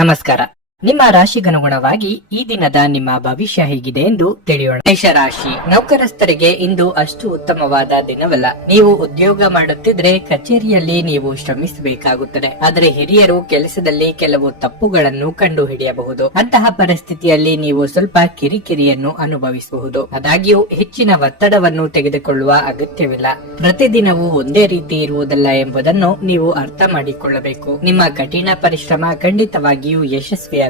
ನಮಸ್ಕಾರ. ನಿಮ್ಮ ರಾಶಿಗನುಗುಣವಾಗಿ ಈ ದಿನದ ನಿಮ್ಮ ಭವಿಷ್ಯ ಹೇಗಿದೆ ಎಂದು ತಿಳಿಯೋಣ. ಮೇಷರಾಶಿ, ನೌಕರಸ್ಥರಿಗೆ ಇಂದು ಅಷ್ಟು ಉತ್ತಮವಾದ ದಿನವಲ್ಲ. ನೀವು ಉದ್ಯೋಗ ಮಾಡುತ್ತಿದ್ರೆ ಕಚೇರಿಯಲ್ಲಿ ನೀವು ಶ್ರಮಿಸಬೇಕಾಗುತ್ತದೆ. ಆದರೆ ಹಿರಿಯರು ಕೆಲಸದಲ್ಲಿ ಕೆಲವು ತಪ್ಪುಗಳನ್ನು ಕಂಡು ಹಿಡಿಯಬಹುದು. ಅಂತಹ ಪರಿಸ್ಥಿತಿಯಲ್ಲಿ ನೀವು ಸ್ವಲ್ಪ ಕಿರಿಕಿರಿಯನ್ನು ಅನುಭವಿಸಬಹುದು. ಆದಾಗ್ಯೂ ಹೆಚ್ಚಿನ ಒತ್ತಡವನ್ನು ತೆಗೆದುಕೊಳ್ಳುವ ಅಗತ್ಯವಿಲ್ಲ. ಪ್ರತಿದಿನವೂ ಒಂದೇ ರೀತಿ ಇರುವುದಲ್ಲ ಎಂಬುದನ್ನು ನೀವು ಅರ್ಥ ಮಾಡಿಕೊಳ್ಳಬೇಕು. ನಿಮ್ಮ ಕಠಿಣ ಪರಿಶ್ರಮ ಖಂಡಿತವಾಗಿಯೂ ಯಶಸ್ವಿಯಾಗುತ್ತದೆ.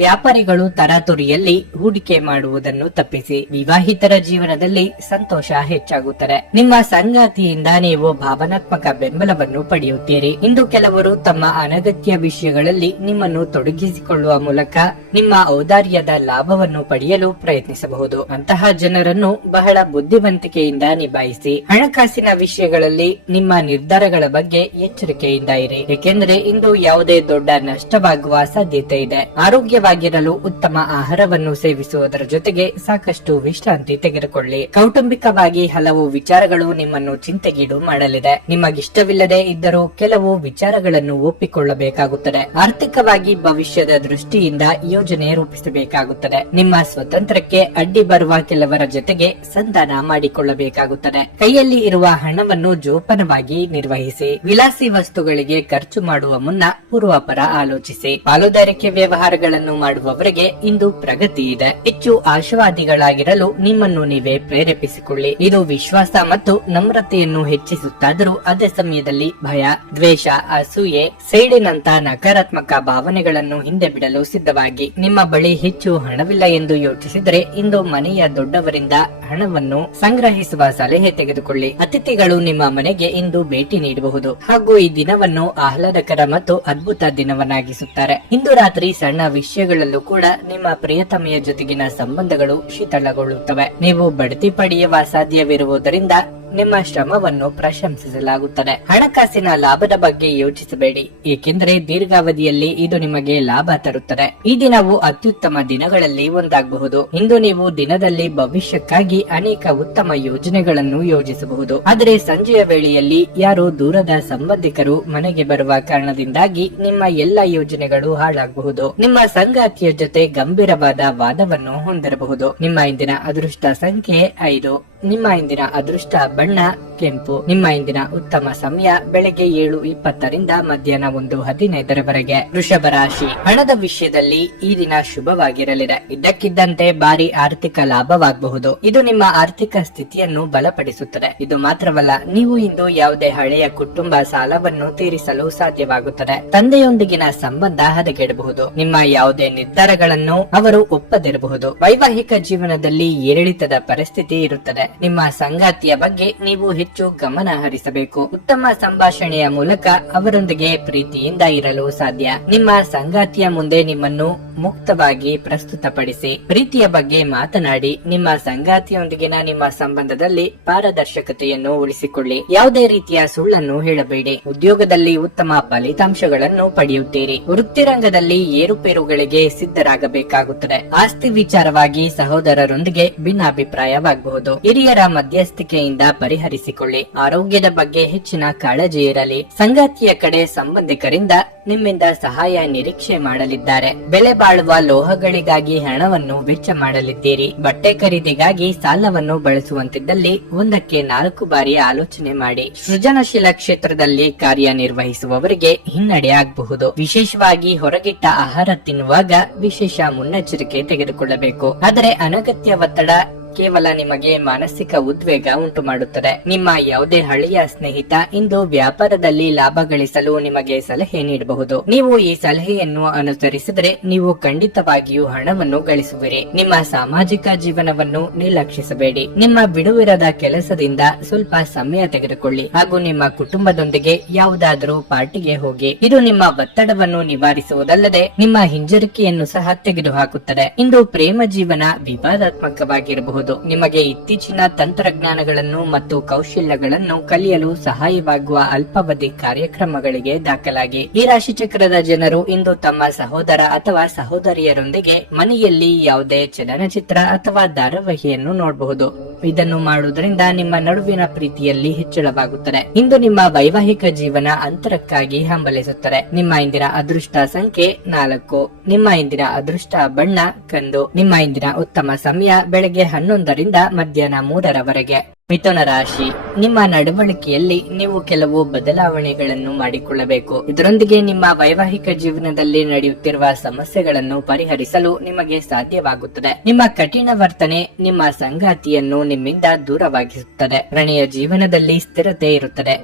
ವ್ಯಾಪಾರಿಗಳು ತರಾತುರಿಯಲ್ಲಿ ಹೂಡಿಕೆ ಮಾಡುವುದನ್ನು ತಪ್ಪಿಸಿ. ವಿವಾಹಿತರ ಜೀವನದಲ್ಲಿ ಸಂತೋಷ ಹೆಚ್ಚಾಗುತ್ತದೆ. ನಿಮ್ಮ ಸಂಗಾತಿಯಿಂದ ನೀವು ಭಾವನಾತ್ಮಕ ಬೆಂಬಲವನ್ನು ಪಡೆಯುತ್ತೀರಿ. ಇಂದು ಕೆಲವರು ತಮ್ಮ ಅನಗತ್ಯ ವಿಷಯಗಳಲ್ಲಿ ನಿಮ್ಮನ್ನು ತೊಡಗಿಸಿಕೊಳ್ಳುವ ಮೂಲಕ ನಿಮ್ಮ ಔದಾರ್ಯದ ಲಾಭವನ್ನು ಪಡೆಯಲು ಪ್ರಯತ್ನಿಸಬಹುದು. ಅಂತಹ ಜನರನ್ನು ಬಹಳ ಬುದ್ಧಿವಂತಿಕೆಯಿಂದ ನಿಭಾಯಿಸಿ. ಹಣಕಾಸಿನ ವಿಷಯಗಳಲ್ಲಿ ನಿಮ್ಮ ನಿರ್ಧಾರಗಳ ಬಗ್ಗೆ ಎಚ್ಚರಿಕೆಯಿಂದ ಇರಿ, ಏಕೆಂದರೆ ಇಂದು ಯಾವುದೇ ದೊಡ್ಡ ನಷ್ಟವಾಗುವ ಸಾಧ್ಯತೆ ಇದೆ. ಆರೋಗ್ಯವಾಗಿರಲು ಉತ್ತಮ ಆಹಾರವನ್ನು ಸೇವಿಸುವುದರ ಜೊತೆಗೆ ಸಾಕಷ್ಟು ವಿಶ್ರಾಂತಿ ತೆಗೆದುಕೊಳ್ಳಿ. ಕೌಟುಂಬಿಕವಾಗಿ ಹಲವು ವಿಚಾರಗಳು ನಿಮ್ಮನ್ನು ಚಿಂತೆಗೀಡು ಮಾಡಲಿದೆ. ನಿಮಗಿಷ್ಟವಿಲ್ಲದೆ ಇದ್ದರೂ ಕೆಲವು ವಿಚಾರಗಳನ್ನು ಒಪ್ಪಿಕೊಳ್ಳಬೇಕಾಗುತ್ತದೆ. ಆರ್ಥಿಕವಾಗಿ ಭವಿಷ್ಯದ ದೃಷ್ಟಿಯಿಂದ ಯೋಜನೆ ರೂಪಿಸಬೇಕಾಗುತ್ತದೆ. ನಿಮ್ಮ ಸ್ವತಂತ್ರಕ್ಕೆ ಅಡ್ಡಿ ಬರುವ ಕೆಲವರ ಜೊತೆಗೆ ಸಂಧಾನ ಮಾಡಿಕೊಳ್ಳಬೇಕಾಗುತ್ತದೆ. ಕೈಯಲ್ಲಿ ಇರುವ ಹಣವನ್ನು ಜೋಪಾನವಾಗಿ ನಿರ್ವಹಿಸಿ. ವಿಲಾಸಿ ವಸ್ತುಗಳಿಗೆ ಖರ್ಚು ಮಾಡುವ ಮುನ್ನ ಪೂರ್ವಾಪರ ಆಲೋಚಿಸಿ. ಪಾಲುದಾರಿಕೆ ವ್ಯವಹಾರಗಳನ್ನು ಮಾಡುವವರಿಗೆ ಇಂದು ಪ್ರಗತಿ ಇದೆ. ಹೆಚ್ಚು ಆಶಾವಾದಿಗಳಾಗಿರಲು ನಿಮ್ಮನ್ನು ನೀವೇ ಪ್ರೇರೇಪಿಸಿಕೊಳ್ಳಿ. ಇದು ವಿಶ್ವಾಸ ಮತ್ತು ನಮ್ರತೆಯನ್ನು ಹೆಚ್ಚಿಸುತ್ತಾದರೂ ಅದೇ ಸಮಯದಲ್ಲಿ ಭಯ, ದ್ವೇಷ, ಅಸೂಯೆ, ಸೇಡಿನಂತ ನಕಾರಾತ್ಮಕ ಭಾವನೆಗಳನ್ನು ಹಿಂದೆ ಬಿಡಲು ಸಿದ್ಧವಾಗಿ. ನಿಮ್ಮ ಬಳಿ ಹೆಚ್ಚು ಹಣವಿಲ್ಲ ಎಂದು ಯೋಚಿಸಿದರೆ ಇಂದು ಮನೆಯ ದೊಡ್ಡವರಿಂದ ಹಣವನ್ನು ಸಂಗ್ರಹಿಸುವ ಸಲಹೆ ತೆಗೆದುಕೊಳ್ಳಿ. ಅತಿಥಿಗಳು ನಿಮ್ಮ ಮನೆಗೆ ಇಂದು ಭೇಟಿ ನೀಡಬಹುದು ಹಾಗೂ ಈ ದಿನವನ್ನು ಆಹ್ಲಾದಕರ ಮತ್ತು ಅದ್ಭುತ ದಿನವನ್ನಾಗಿಸುತ್ತಾರೆ. ಇಂದು ರಾತ್ರಿ ಸಣ್ಣ ವಿಷಯಗಳಲ್ಲೂ ಕೂಡ ನಿಮ್ಮ ಪ್ರಿಯತಮೆಯ ಜೊತೆಗಿನ ಸಂಬಂಧಗಳು ಶಿಥಲಗೊಳ್ಳುತ್ತವೆ. ನೀವು ಬಡ್ತಿ ಪಡೆಯುವ ಸಾಧ್ಯವಿರುವುದರಿಂದ ನಿಮ್ಮ ಶ್ರಮವನ್ನು ಪ್ರಶಂಸಿಸಲಾಗುತ್ತದೆ. ಹಣಕಾಸಿನ ಲಾಭದ ಬಗ್ಗೆ ಯೋಚಿಸಬೇಡಿ, ಏಕೆಂದರೆ ದೀರ್ಘಾವಧಿಯಲ್ಲಿ ಇದು ನಿಮಗೆ ಲಾಭ ತರುತ್ತದೆ. ಈ ದಿನವು ಅತ್ಯುತ್ತಮ ದಿನಗಳಲ್ಲಿ ಒಂದಾಗಬಹುದು. ಇಂದು ನೀವು ದಿನದಲ್ಲಿ ಭವಿಷ್ಯಕ್ಕಾಗಿ ಅನೇಕ ಉತ್ತಮ ಯೋಜನೆಗಳನ್ನು ಯೋಜಿಸಬಹುದು. ಆದರೆ ಸಂಜೆಯ ವೇಳೆಯಲ್ಲಿ ಯಾರೋ ದೂರದ ಸಂಬಂಧಿಕರು ಮನೆಗೆ ಬರುವ ಕಾರಣದಿಂದಾಗಿ ನಿಮ್ಮ ಎಲ್ಲ ಯೋಜನೆಗಳು ಹಾಳಾಗಬಹುದು. ನಿಮ್ಮ ಸಂಗಾತಿಯ ಜೊತೆ ಗಂಭೀರವಾದ ವಾದವನ್ನು ಹೊಂದಿರಬಹುದು. ನಿಮ್ಮ ಇಂದಿನ ಅದೃಷ್ಟ ಸಂಖ್ಯೆ 5. ನಿಮ್ಮ ಇಂದಿನ ಅದೃಷ್ಟ ಬಣ್ಣ ಕೆಂಪು. ನಿಮ್ಮ ಇಂದಿನ ಉತ್ತಮ ಸಮಯ ಬೆಳಗ್ಗೆ 7:20 ಮಧ್ಯಾಹ್ನ 1:15 ವೃಷಭ ರಾಶಿ, ಹಣದ ವಿಷಯದಲ್ಲಿ ಈ ದಿನ ಶುಭವಾಗಿರಲಿದೆ. ಇದ್ದಕ್ಕಿದ್ದಂತೆ ಭಾರಿ ಆರ್ಥಿಕ ಲಾಭವಾಗಬಹುದು. ಇದು ನಿಮ್ಮ ಆರ್ಥಿಕ ಸ್ಥಿತಿಯನ್ನು ಬಲಪಡಿಸುತ್ತದೆ. ಇದು ಮಾತ್ರವಲ್ಲ, ನೀವು ಇಂದು ಯಾವುದೇ ಹಳೆಯ ಕುಟುಂಬ ಸಾಲವನ್ನು ತೀರಿಸಲು ಸಾಧ್ಯವಾಗುತ್ತದೆ. ತಂದೆಯೊಂದಿಗಿನ ಸಂಬಂಧ ಹದಗೆಡಬಹುದು. ನಿಮ್ಮ ಯಾವುದೇ ನಿರ್ಧಾರಗಳನ್ನು ಅವರು ಒಪ್ಪದಿರಬಹುದು. ವೈವಾಹಿಕ ಜೀವನದಲ್ಲಿ ಏರಿಳಿತದ ಪರಿಸ್ಥಿತಿ ಇರುತ್ತದೆ. ನಿಮ್ಮ ಸಂಗಾತಿಯ ಬಗ್ಗೆ ನೀವು ಹೆಚ್ಚು ಗಮನ ಹರಿಸಬೇಕು. ಉತ್ತಮ ಸಂಭಾಷಣೆಯ ಮೂಲಕ ಅವರೊಂದಿಗೆ ಪ್ರೀತಿಯಿಂದ ಇರಲು ಸಾಧ್ಯ. ನಿಮ್ಮ ಸಂಗಾತಿಯ ಮುಂದೆ ನಿಮ್ಮನ್ನು ಮುಕ್ತವಾಗಿ ಪ್ರಸ್ತುತಪಡಿಸಿ. ಪ್ರೀತಿಯ ಬಗ್ಗೆ ಮಾತನಾಡಿ. ನಿಮ್ಮ ಸಂಗಾತಿಯೊಂದಿಗಿನ ನಿಮ್ಮ ಸಂಬಂಧದಲ್ಲಿ ಪಾರದರ್ಶಕತೆಯನ್ನು ಉಳಿಸಿಕೊಳ್ಳಿ. ಯಾವುದೇ ರೀತಿಯ ಸುಳ್ಳನ್ನು ಹೇಳಬೇಡಿ. ಉದ್ಯೋಗದಲ್ಲಿ ಉತ್ತಮ ಫಲಿತಾಂಶಗಳನ್ನು ಪಡೆಯುತ್ತೀರಿ. ವೃತ್ತಿರಂಗದಲ್ಲಿ ಏರುಪೇರುಗಳಿಗೆ ಸಿದ್ಧರಾಗಬೇಕಾಗುತ್ತದೆ. ಆಸ್ತಿ ವಿಚಾರವಾಗಿ ಸಹೋದರರೊಂದಿಗೆ ಭಿನ್ನಾಭಿಪ್ರಾಯವಾಗಬಹುದು. ಹಿರಿಯರ ಮಧ್ಯಸ್ಥಿಕೆಯಿಂದ ಪರಿಹರಿಸಿಕೊಳ್ಳಿ. ಆರೋಗ್ಯದ ಬಗ್ಗೆ ಹೆಚ್ಚಿನ ಕಾಳಜಿ ಇರಲಿ. ಸಂಗಾತಿಯ ಕಡೆ ಸಂಬಂಧಿಕರಿಂದ ನಿಮ್ಮಿಂದ ಸಹಾಯ ನಿರೀಕ್ಷೆ ಮಾಡಲಿದ್ದಾರೆ. ಬೆಲೆ ಬಾಳುವ ಲೋಹಗಳಿಗಾಗಿ ಹಣವನ್ನು ವೆಚ್ಚ ಮಾಡಲಿದ್ದೀರಿ. ಬಟ್ಟೆ ಖರೀದಿಗಾಗಿ ಸಾಲವನ್ನು ಬಳಸುವಂತಿದ್ದಲ್ಲಿ 1ಕ್ಕೆ 4 ಬಾರಿ ಆಲೋಚನೆ ಮಾಡಿ. ಸೃಜನಶೀಲ ಕ್ಷೇತ್ರದಲ್ಲಿ ಕಾರ್ಯನಿರ್ವಹಿಸುವವರಿಗೆ ಹಿನ್ನಡೆ ಆಗಬಹುದು. ವಿಶೇಷವಾಗಿ ಹೊರಗಿಟ್ಟ ಆಹಾರ ತಿನ್ನುವಾಗ ವಿಶೇಷ ಮುನ್ನೆಚ್ಚರಿಕೆ ತೆಗೆದುಕೊಳ್ಳಬೇಕು. ಆದರೆ ಅನಗತ್ಯ ಒತ್ತಡ ಕೇವಲ ನಿಮಗೆ ಮಾನಸಿಕ ಉದ್ವೇಗ ಉಂಟು ಮಾಡುತ್ತದೆ. ನಿಮ್ಮ ಯಾವುದೇ ಹಳೆಯ ಸ್ನೇಹಿತ ಇಂದು ವ್ಯಾಪಾರದಲ್ಲಿ ಲಾಭ ಗಳಿಸಲು ನಿಮಗೆ ಸಲಹೆ ನೀಡಬಹುದು. ನೀವು ಈ ಸಲಹೆಯನ್ನು ಅನುಸರಿಸಿದರೆ ನೀವು ಖಂಡಿತವಾಗಿಯೂ ಹಣವನ್ನು ಗಳಿಸುವಿರಿ. ನಿಮ್ಮ ಸಾಮಾಜಿಕ ಜೀವನವನ್ನು ನಿರ್ಲಕ್ಷಿಸಬೇಡಿ. ನಿಮ್ಮ ಬಿಡುವಿರದ ಕೆಲಸದಿಂದ ಸ್ವಲ್ಪ ಸಮಯ ತೆಗೆದುಕೊಳ್ಳಿ ಹಾಗೂ ನಿಮ್ಮ ಕುಟುಂಬದೊಂದಿಗೆ ಯಾವುದಾದರೂ ಪಾರ್ಟಿಗೆ ಹೋಗಿ. ಇದು ನಿಮ್ಮ ಒತ್ತಡವನ್ನು ನಿವಾರಿಸುವುದಲ್ಲದೆ ನಿಮ್ಮ ಹಿಂಜರಿಕೆಯನ್ನು ಸಹ ತೆಗೆದುಹಾಕುತ್ತದೆ. ಇಂದು ಪ್ರೇಮ ಜೀವನ ವಿವಾದಾತ್ಮಕವಾಗಿರಬಹುದು. ಮಾಡಬಹುದು. ನಿಮಗೆ ಇತ್ತೀಚಿನ ತಂತ್ರಜ್ಞಾನಗಳನ್ನು ಮತ್ತು ಕೌಶಲ್ಯಗಳನ್ನು ಕಲಿಯಲು ಸಹಾಯವಾಗುವ ಅಲ್ಪಾವಧಿ ಕಾರ್ಯಕ್ರಮಗಳಿಗೆ ದಾಖಲಾಗಿ. ಈ ರಾಶಿ ಚಕ್ರದ ಜನರು ಇಂದು ತಮ್ಮ ಸಹೋದರ ಅಥವಾ ಸಹೋದರಿಯರೊಂದಿಗೆ ಮನೆಯಲ್ಲಿ ಯಾವುದೇ ಚಲನಚಿತ್ರ ಅಥವಾ ಧಾರಾವಾಹಿಯನ್ನು ನೋಡಬಹುದು. ಇದನ್ನು ಮಾಡುವುದರಿಂದ ನಿಮ್ಮ ನಡುವಿನ ಪ್ರೀತಿಯಲ್ಲಿ ಹೆಚ್ಚಳವಾಗುತ್ತದೆ. ಇಂದು ನಿಮ್ಮ ವೈವಾಹಿಕ ಜೀವನ ಅಂತರಕ್ಕಾಗಿ ಹಂಬಲಿಸುತ್ತದೆ. ನಿಮ್ಮ ಇಂದಿನ ಅದೃಷ್ಟ ಸಂಖ್ಯೆ 4. ನಿಮ್ಮ ಇಂದಿನ ಅದೃಷ್ಟ ಬಣ್ಣ ಕಂದು. ನಿಮ್ಮ ಇಂದಿನ ಉತ್ತಮ ಸಮಯ ಬೆಳಗ್ಗೆ 11ರಿಂದ ಮಧ್ಯಾಹ್ನ 3ರವರೆಗೆ. ಮಿಥುನ ರಾಶಿ, ನಿಮ್ಮ ನಡವಳಿಕೆಯಲ್ಲಿ ನೀವು ಕೆಲವು ಬದಲಾವಣೆಗಳನ್ನು ಮಾಡಿಕೊಳ್ಳಬೇಕು. ಇದರೊಂದಿಗೆ ನಿಮ್ಮ ವೈವಾಹಿಕ ಜೀವನದಲ್ಲಿ ನಡೆಯುತ್ತಿರುವ ಸಮಸ್ಯೆಗಳನ್ನು ಪರಿಹರಿಸಲು ನಿಮಗೆ ಸಾಧ್ಯವಾಗುತ್ತದೆ. ನಿಮ್ಮ ಕಠಿಣ ವರ್ತನೆ ನಿಮ್ಮ ಸಂಗಾತಿಯನ್ನು ನಿಮ್ಮಿಂದ ದೂರವಾಗಿಸುತ್ತದೆ. ಪ್ರಣಯ ಜೀವನದಲ್ಲಿ ಸ್ಥಿರತೆ ಇರುತ್ತದೆ.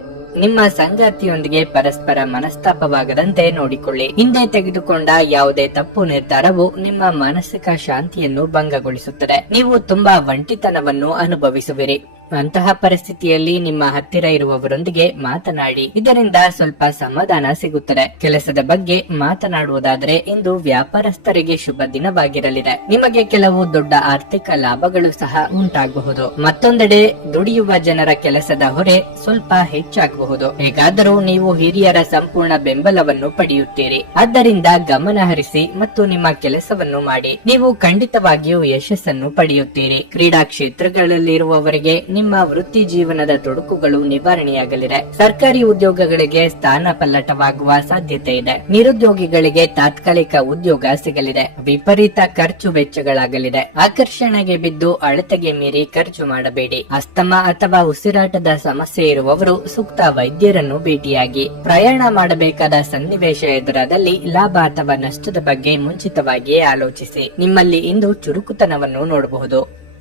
ನಿಮ್ಮ ಸಂಗಾತಿಯೊಂದಿಗೆ ಪರಸ್ಪರ ಮನಸ್ತಾಪವಾಗದಂತೆ ನೋಡಿಕೊಳ್ಳಿ. ಹಿಂದೆ ತೆಗೆದುಕೊಂಡ ಯಾವುದೇ ತಪ್ಪು ನಿರ್ಧಾರವು ನಿಮ್ಮ ಮಾನಸಿಕ ಶಾಂತಿಯನ್ನು ಭಂಗಗೊಳಿಸುತ್ತದೆ. ನೀವು ತುಂಬಾ ಒಂಟಿತನವನ್ನು ಅನುಭವಿಸುವಿರಿ. ಅಂತಹ ಪರಿಸ್ಥಿತಿಯಲ್ಲಿ ನಿಮ್ಮ ಹತ್ತಿರ ಇರುವವರೊಂದಿಗೆ ಮಾತನಾಡಿ. ಇದರಿಂದ ಸ್ವಲ್ಪ ಸಮಾಧಾನ ಸಿಗುತ್ತದೆ. ಕೆಲಸದ ಬಗ್ಗೆ ಮಾತನಾಡುವುದಾದರೆ ಇಂದು ವ್ಯಾಪಾರಸ್ಥರಿಗೆ ಶುಭ ದಿನವಾಗಿರಲಿದೆ. ನಿಮಗೆ ಕೆಲವು ದೊಡ್ಡ ಆರ್ಥಿಕ ಲಾಭಗಳು ಸಹ ಉಂಟಾಗಬಹುದು. ಮತ್ತೊಂದೆಡೆ ದುಡಿಯುವ ಜನರ ಕೆಲಸದ ಹೊರೆ ಸ್ವಲ್ಪ ಹೆಚ್ಚಾಗಬಹುದು. ಹೇಗಾದರೂ ನೀವು ಹಿರಿಯರ ಸಂಪೂರ್ಣ ಬೆಂಬಲವನ್ನು ಪಡೆಯುತ್ತೀರಿ. ಆದ್ದರಿಂದ ಗಮನ ಹರಿಸಿ ಮತ್ತು ನಿಮ್ಮ ಕೆಲಸವನ್ನು ಮಾಡಿ. ನೀವು ಖಂಡಿತವಾಗಿಯೂ ಯಶಸ್ಸನ್ನು ಪಡೆಯುತ್ತೀರಿ. ಕ್ರೀಡಾ ಕ್ಷೇತ್ರಗಳಲ್ಲಿರುವವರಿಗೆ ನಿಮ್ಮ ವೃತ್ತಿ ಜೀವನದ ತೊಡಕುಗಳು ನಿವಾರಣೆಯಾಗಲಿದೆ. ಸರ್ಕಾರಿ ಉದ್ಯೋಗಗಳಿಗೆ ಸ್ಥಾನ ಪಲ್ಲಟವಾಗುವ ಸಾಧ್ಯತೆ ಇದೆ. ನಿರುದ್ಯೋಗಿಗಳಿಗೆ ತಾತ್ಕಾಲಿಕ ಉದ್ಯೋಗ ಸಿಗಲಿದೆ. ವಿಪರೀತ ಖರ್ಚು ವೆಚ್ಚಗಳಾಗಲಿದೆ. ಆಕರ್ಷಣೆಗೆ ಬಿದ್ದು ಅಳತೆಗೆ ಮೀರಿ ಖರ್ಚು ಮಾಡಬೇಡಿ. ಅಸ್ತಮಾ ಅಥವಾ ಉಸಿರಾಟದ ಸಮಸ್ಯೆ ಇರುವವರು ಸೂಕ್ತ ವೈದ್ಯರನ್ನು ಭೇಟಿಯಾಗಿ. ಪ್ರಯಾಣ ಮಾಡಬೇಕಾದ ಸನ್ನಿವೇಶ ಎದುರಾದಲ್ಲಿ ಲಾಭ ಅಥವಾ ನಷ್ಟದ ಬಗ್ಗೆ ಮುಂಚಿತವಾಗಿಯೇ ಆಲೋಚಿಸಿ. ನಿಮ್ಮಲ್ಲಿ ಇಂದು ಚುರುಕುತನವನ್ನು ನೋಡಬಹುದು.